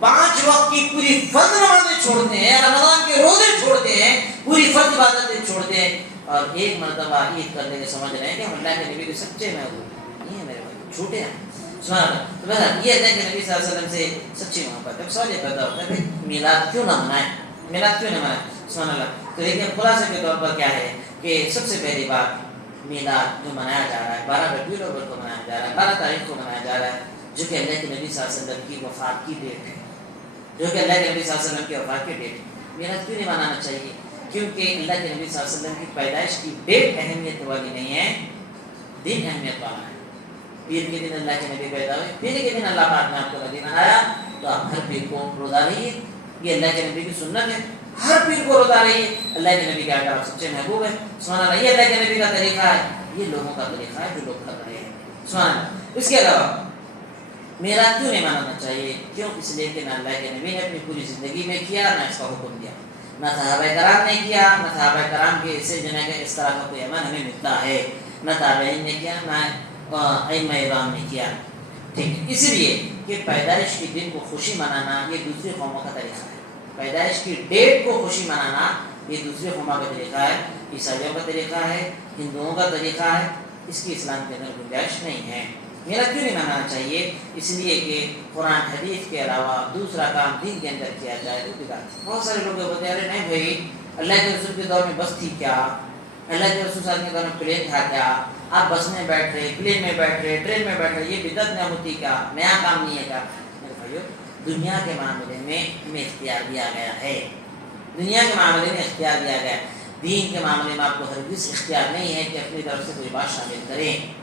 5 وقت کی پوری فرض نمازیں چھوڑتے ہیں، رمضان کے روزے چھوڑتے ہیں، پوری فرض عبادتیں چھوڑتے ہیں اور ایک مرتبہ عید کرنے کے سمجھ رہے ہیں کہ ہم اللہ کے نبی کے سچے محبوب نہیں ہیں، میرے بھائی جھوٹے ہیں. سبحان اللہ. تو بہرحال یہ اللہ کے نبی صلی اللہ علیہ وسلم سے سچی محبت ہے. سوال یہ پیدا ہوتا ہے کہ میلاد کیوں نہ منائیں، میلاد کیوں نہ منائیں. سبحان اللہ. تو دیکھیے خلاصے کے طور پر کیا ہے کہ سب سے پہلی بات میلاد جو منایا جا رہا ہے 12 ربیع الاول کو منایا جا رہا ہے، 12 تاریخ کو منایا جا رہا ہے، جو کہ اللہ کے نبی صلی اللہ علیہ وسلم کی وفات کی ڈیٹ ہے، جو کہ اللہ کے نبی صلی اللہ علیہ وسلم کی وفات کی ڈیٹ ہے. میلاد کیوں نہیں منانا چاہیے؟ کیونکہ اللہ کے نبی صلی اللہ علیہ وسلم کی پیدائش کی ڈیٹ اہمیت والی نہیں ہے، دن اہمیت والا ہے۔ پیر کے دن اللہ کے نبی پیدا ہوئے، پیر کے دن اللہ پاک نے آپ کو نبی بنایا، تو آپ ہر پیر کو روزہ رہیے، یہ اللہ کے نبی کی سنت ہے، ہر پیر کو روزہ رہیے، اللہ کے نبی کے آگے آپ سچے محبوب ہے، سبحان اللہ، یہ اللہ کے نبی کا طریقہ ہے، یہ لوگوں کا طریقہ ہے جو لوگ کر رہے ہیں، سبحان اللہ۔ اس کے علاوہ میراث کیوں نہیں منانا چاہیے؟ کیوں؟ اس لیے کہ نہ اللہ کے نبی نے اپنی پوری زندگی میں کیا، نہ اس کا حکم دیا، نہ صحابہ کرام نے کیا، نہ صحابہ کرام کے اس سے جنہیں کہ اس طرح کا کوئی عمل ہمیں ملتا ہے، نہ تابعین نے کیا، نہ ائمہ اعظام نے کیا، ٹھیک ہے۔ اس لیے کہ پیدائش کے دن کو خوشی منانا یہ دوسری قوموں کا طریقہ ہے، پیدائش کی ڈیٹ کو خوشی منانا یہ دوسری قوموں کا طریقہ ہے، عیسائیوں کا طریقہ ہے، ہندوؤں کا طریقہ ہے، اس کی اسلام کے اندر گنجائش نہیں ہے۔ میراث کیوں نہیں منانا چاہیے؟ اس لیے کہ قرآن حدیث کے علاوہ دوسرا کام دین کے اندر کیا جائے تو بدعت ہے۔ بہت سارے لوگ بولتے ہیں ارے نہیں بھائی، اللہ کے رسول کے دور میں بس تھی کیا، اللہ کے رسول صلی اللہ علیہ وسلم کے دور میں پلین تھا کیا، آپ بس میں بیٹھ رہے، پلین میں بیٹھ رہے، ٹرین میں بیٹھ رہے، یہ بدعت نہ ہوتی کیا، نیا کام نہیں ہے کیا؟ میرے بھائیو، دنیا کے معاملے میں ہمیں اختیار دیا گیا ہے، دنیا کے معاملے میں اختیار دیا گیا ہے، دین کے معاملے میں آپ کو ہرگز اختیار نہیں ہے کہ اپنی طرف سے کوئی بات شامل کریں،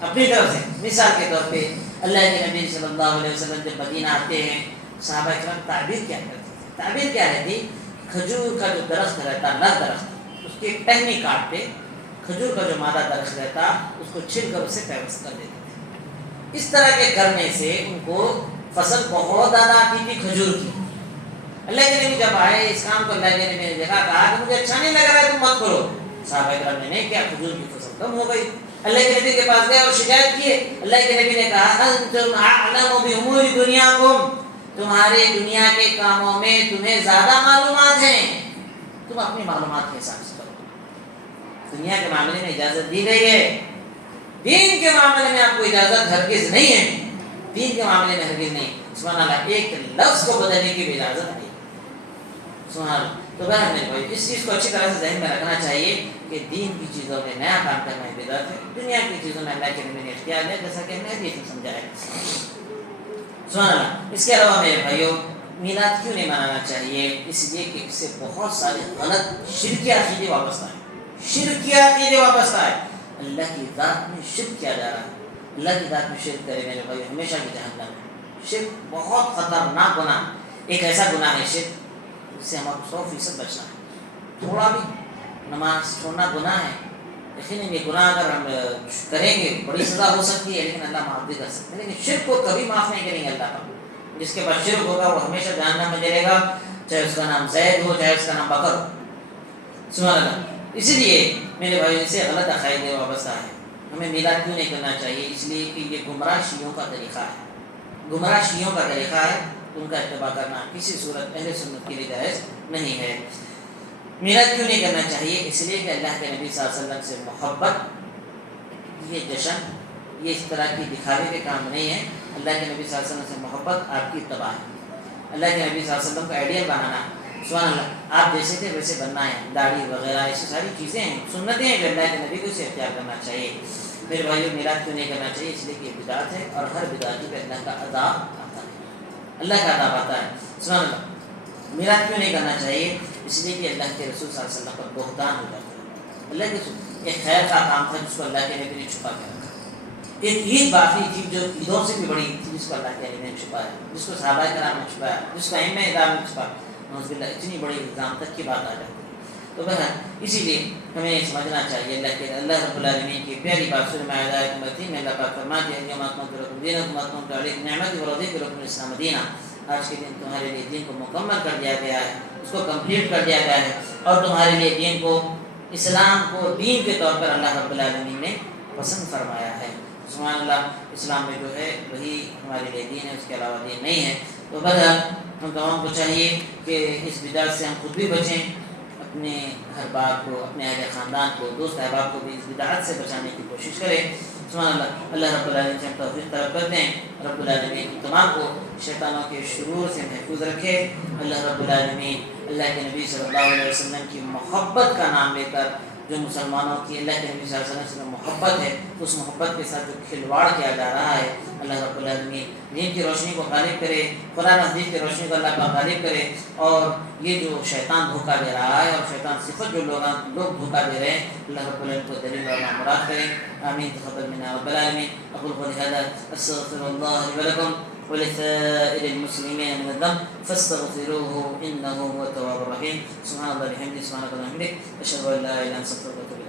اپنی طرف سے۔ مثال کے طور پہ اللہ کے نبی صلی اللہ علیہ وسلم جب مدینہ آتے ہیں، صحابہ کرام تعبیر کیا کرتے تھے؟ تعبیر کیا رہتی؟ کھجور کا جو درخت رہتا، نر درخت، اس کی ٹہنی کاٹتے، کھجور کا جو مادہ درخت رہتا اس کو چھل کر اسے پیوست کر دیتے تھے۔ اس طرح کے کرنے سے ان کو فصل بہت زیادہ آتی تھی کھجور کی۔ اللہ کے نبی جب آئے اس کام کو، اللہ کے نبی نے دیکھا، کہا کہ مجھے اچھا نہیں لگ رہا ہے، تم مت کرو۔ صحابہ کرام نے نہیں کیا، کھجور کی فصل کم ہو گئی۔ اللہ کے نبی کے پاس گئے اور شکایت کیے، اللہ کے نبی نے کہا انتم اعلم بامور دنیاکم، تمہارے دنیا کے کاموں میں تمہیں زیادہ معلومات ہیں، تم اپنی معلومات کے حساب سے کرو۔ دنیا کے معاملے میں اجازت دی گئی ہے، دین کے معاملے میں آپ کو اجازت ہرگز نہیں ہے، دین کے معاملے میں ہرگز نہیں۔ سبحان اللہ، ایک لفظ کو بدلنے کی بھی اجازت نہیں، سبحان اللہ۔ تو بہر میرے بھائی، اس چیز کو اچھی طرح سے ذہن میں رکھنا چاہیے کہ دین کی چیزوں میں نیا کام کرنا بدعت ہے، دنیا کی چیزوں میں اللہ کے نبی نے اختیار دیا، جیسا کہ ہم نے حدیث میں سمجھا ہے، سبحان اللہ۔ اس کے علاوہ میرے بھائیوں، میلاد کیوں نہیں منانا چاہیے؟ اس لیے کہ اس سے بہت سارے غلط شرکی عقیدے وابستہ ہیں، شرکی عقیدے وابستہ ہے، اللہ کی ذات میں شرک کیا جا رہا ہے، اللہ کی ذات میں شرک کرے میرے بھائی ہمیشہ کی جہنم ہے۔ شرک بہت خطرناک گناہ، ایک ایسا گناہ ہے شرک جس سے ہمیں 100% بچنا ہے۔ تھوڑا بھی نماز چھوڑنا گناہ ہے، یقیناً یہ گناہ اگر ہم کریں گے بڑی سزا ہو سکتی ہے، لیکن اللہ معاف بھی کر سکتے ہیں، لیکن شرک کو کبھی معاف نہیں کریں گے اللہ کا۔ جس کے بعد شرک ہوگا وہ ہمیشہ جہنم میں جلے گا، چاہے اس کا نام زید ہو، چاہے اس کا نام بکر ہو، سبحان اللہ۔ اسی لیے میرے بھائی سے غلط عقائد وابستہ ہے، ہمیں میلاد کیوں نہیں کرنا چاہیے؟ اس لیے کہ یہ گمراہ شیعوں کا طریقہ ہے، گمراہ شیعوں کا طریقہ ہے، ان کا اتباع کرنا کسی صورت اہل سنت کے لیے جائز نہیں ہے۔ میلاد کیوں نہیں کرنا چاہیے؟ اس لیے کہ اللہ کے نبی صلی اللہ علیہ وسلم سے محبت، یہ جشن، یہ اس طرح کی دکھاوے کے کام نہیں ہے، اللہ کے نبی صلی اللہ علیہ وسلم سے محبت آپ کی اتباع ہے، اللہ کے نبی صلی اللہ علیہ وسلم کا آئیڈیل بنانا ہے، سبحان اللہ، آپ جیسے تھے ویسے بننا ہے، داڑھی وغیرہ ایسی ساری چیزیں ہیں، سنتیں ہیں جو اللہ کے نبی کو اسے اختیار کرنا چاہیے۔ میرے بھائیوں، میلاد کیوں نہیں کرنا چاہیے؟ اس لیے کہ یہ بدعت ہے، اور ہر بدعتی پہ اللہ کا عذاب آتا ہے، اللہ کا عذاب آتا ہے، سبحان اللہ۔ میلاد کیوں نہیں کرنا چاہیے؟ اس لیے کہ اللہ کے رسول صلی اللہ علیہ وسلم پر بہتان ہو جاتا ہے، اللہ کے رسول ایک خیر کا کام تھا جس کو اللہ کے نبی نے چھپا کے رکھا، ایک عید باقی تھی جو عیدوں سے بھی بڑی تھی جس کو اللہ کے نبی نے چھپایا، جس کو صحابہ کرام نے چھپایا، جس کو ائمہ اعظام نے چھپایا، نعوذ باللہ اتنی بڑی الزام تک کی بات آ جاتی ہے۔ تو بہرحال اسی لیے ہمیں سمجھنا چاہیے اللہ رب العالمین کی پیاری بات سورہ مائدہ آیت نمبر 3 میں اللہ پاک فرماتے ہیں یوم اکملت لکم دینکم واتممت علیکم نعمتی ورضیت لکم الاسلام دینا، آج کے دن تمہارے لیے دین کو مکمل کر دیا گیا ہے، اس کو کمپلیٹ کر دیا گیا ہے، اور تمہارے لیے دین کو، اسلام کو دین کے طور پر اللہ رب العالمین نے پسند فرمایا ہے، سبحان اللہ۔ اسلام میں جو ہے وہی ہمارے لیے دین ہے، اس کے علاوہ دین نہیں ہے۔ تو بہرحال ہم تمام کو چاہیے کہ اس بدعت سے ہم خود بھی بچیں، اپنے گھر بار کو، اپنے اہل خاندان کو، دوست احباب کو بھی اس بدعت سے بچانے کی کوشش کریں، سبحان اللہ۔ اللہ رب العالمین سے ہم توفیق طلب کرتے ہیں، رب العالمین تمام کو شیطانوں کے شرور سے محفوظ رکھے، اللہ رب العالمین اللہ کے نبی صلی اللہ علیہ وسلم کی محبت کا نام لے کر جو مسلمانوں کی اللہ کے نبی صلی اللہ علیہ وسلم سے محبت ہے، تو اس محبت کے ساتھ جو کھلواڑ کیا جا رہا ہے، اللہ رب العالمین دین کی روشنی کو غالب کرے، قرآن حدیث کی روشنی کو اللہ پاک غالب کرے، اور یہ جو شیطان دھوکہ دے رہا ہے اور شیطان صفت جو لوگ دھوکہ دے رہے ہیں، اللہ رب العالمین کو دلیل اور مراد کرے. آمین. تقبل منا رب العالمین. اقول قولي هذا استغفر الله لي ولكم ولسائر المسلمين من الذنب فاستغفروه انه هو التواب الرحيم. سبحان الله وبحمده، سبحانك اللهم وبحمدك، اشهد ان لا اله الا انت استغفرك واتوب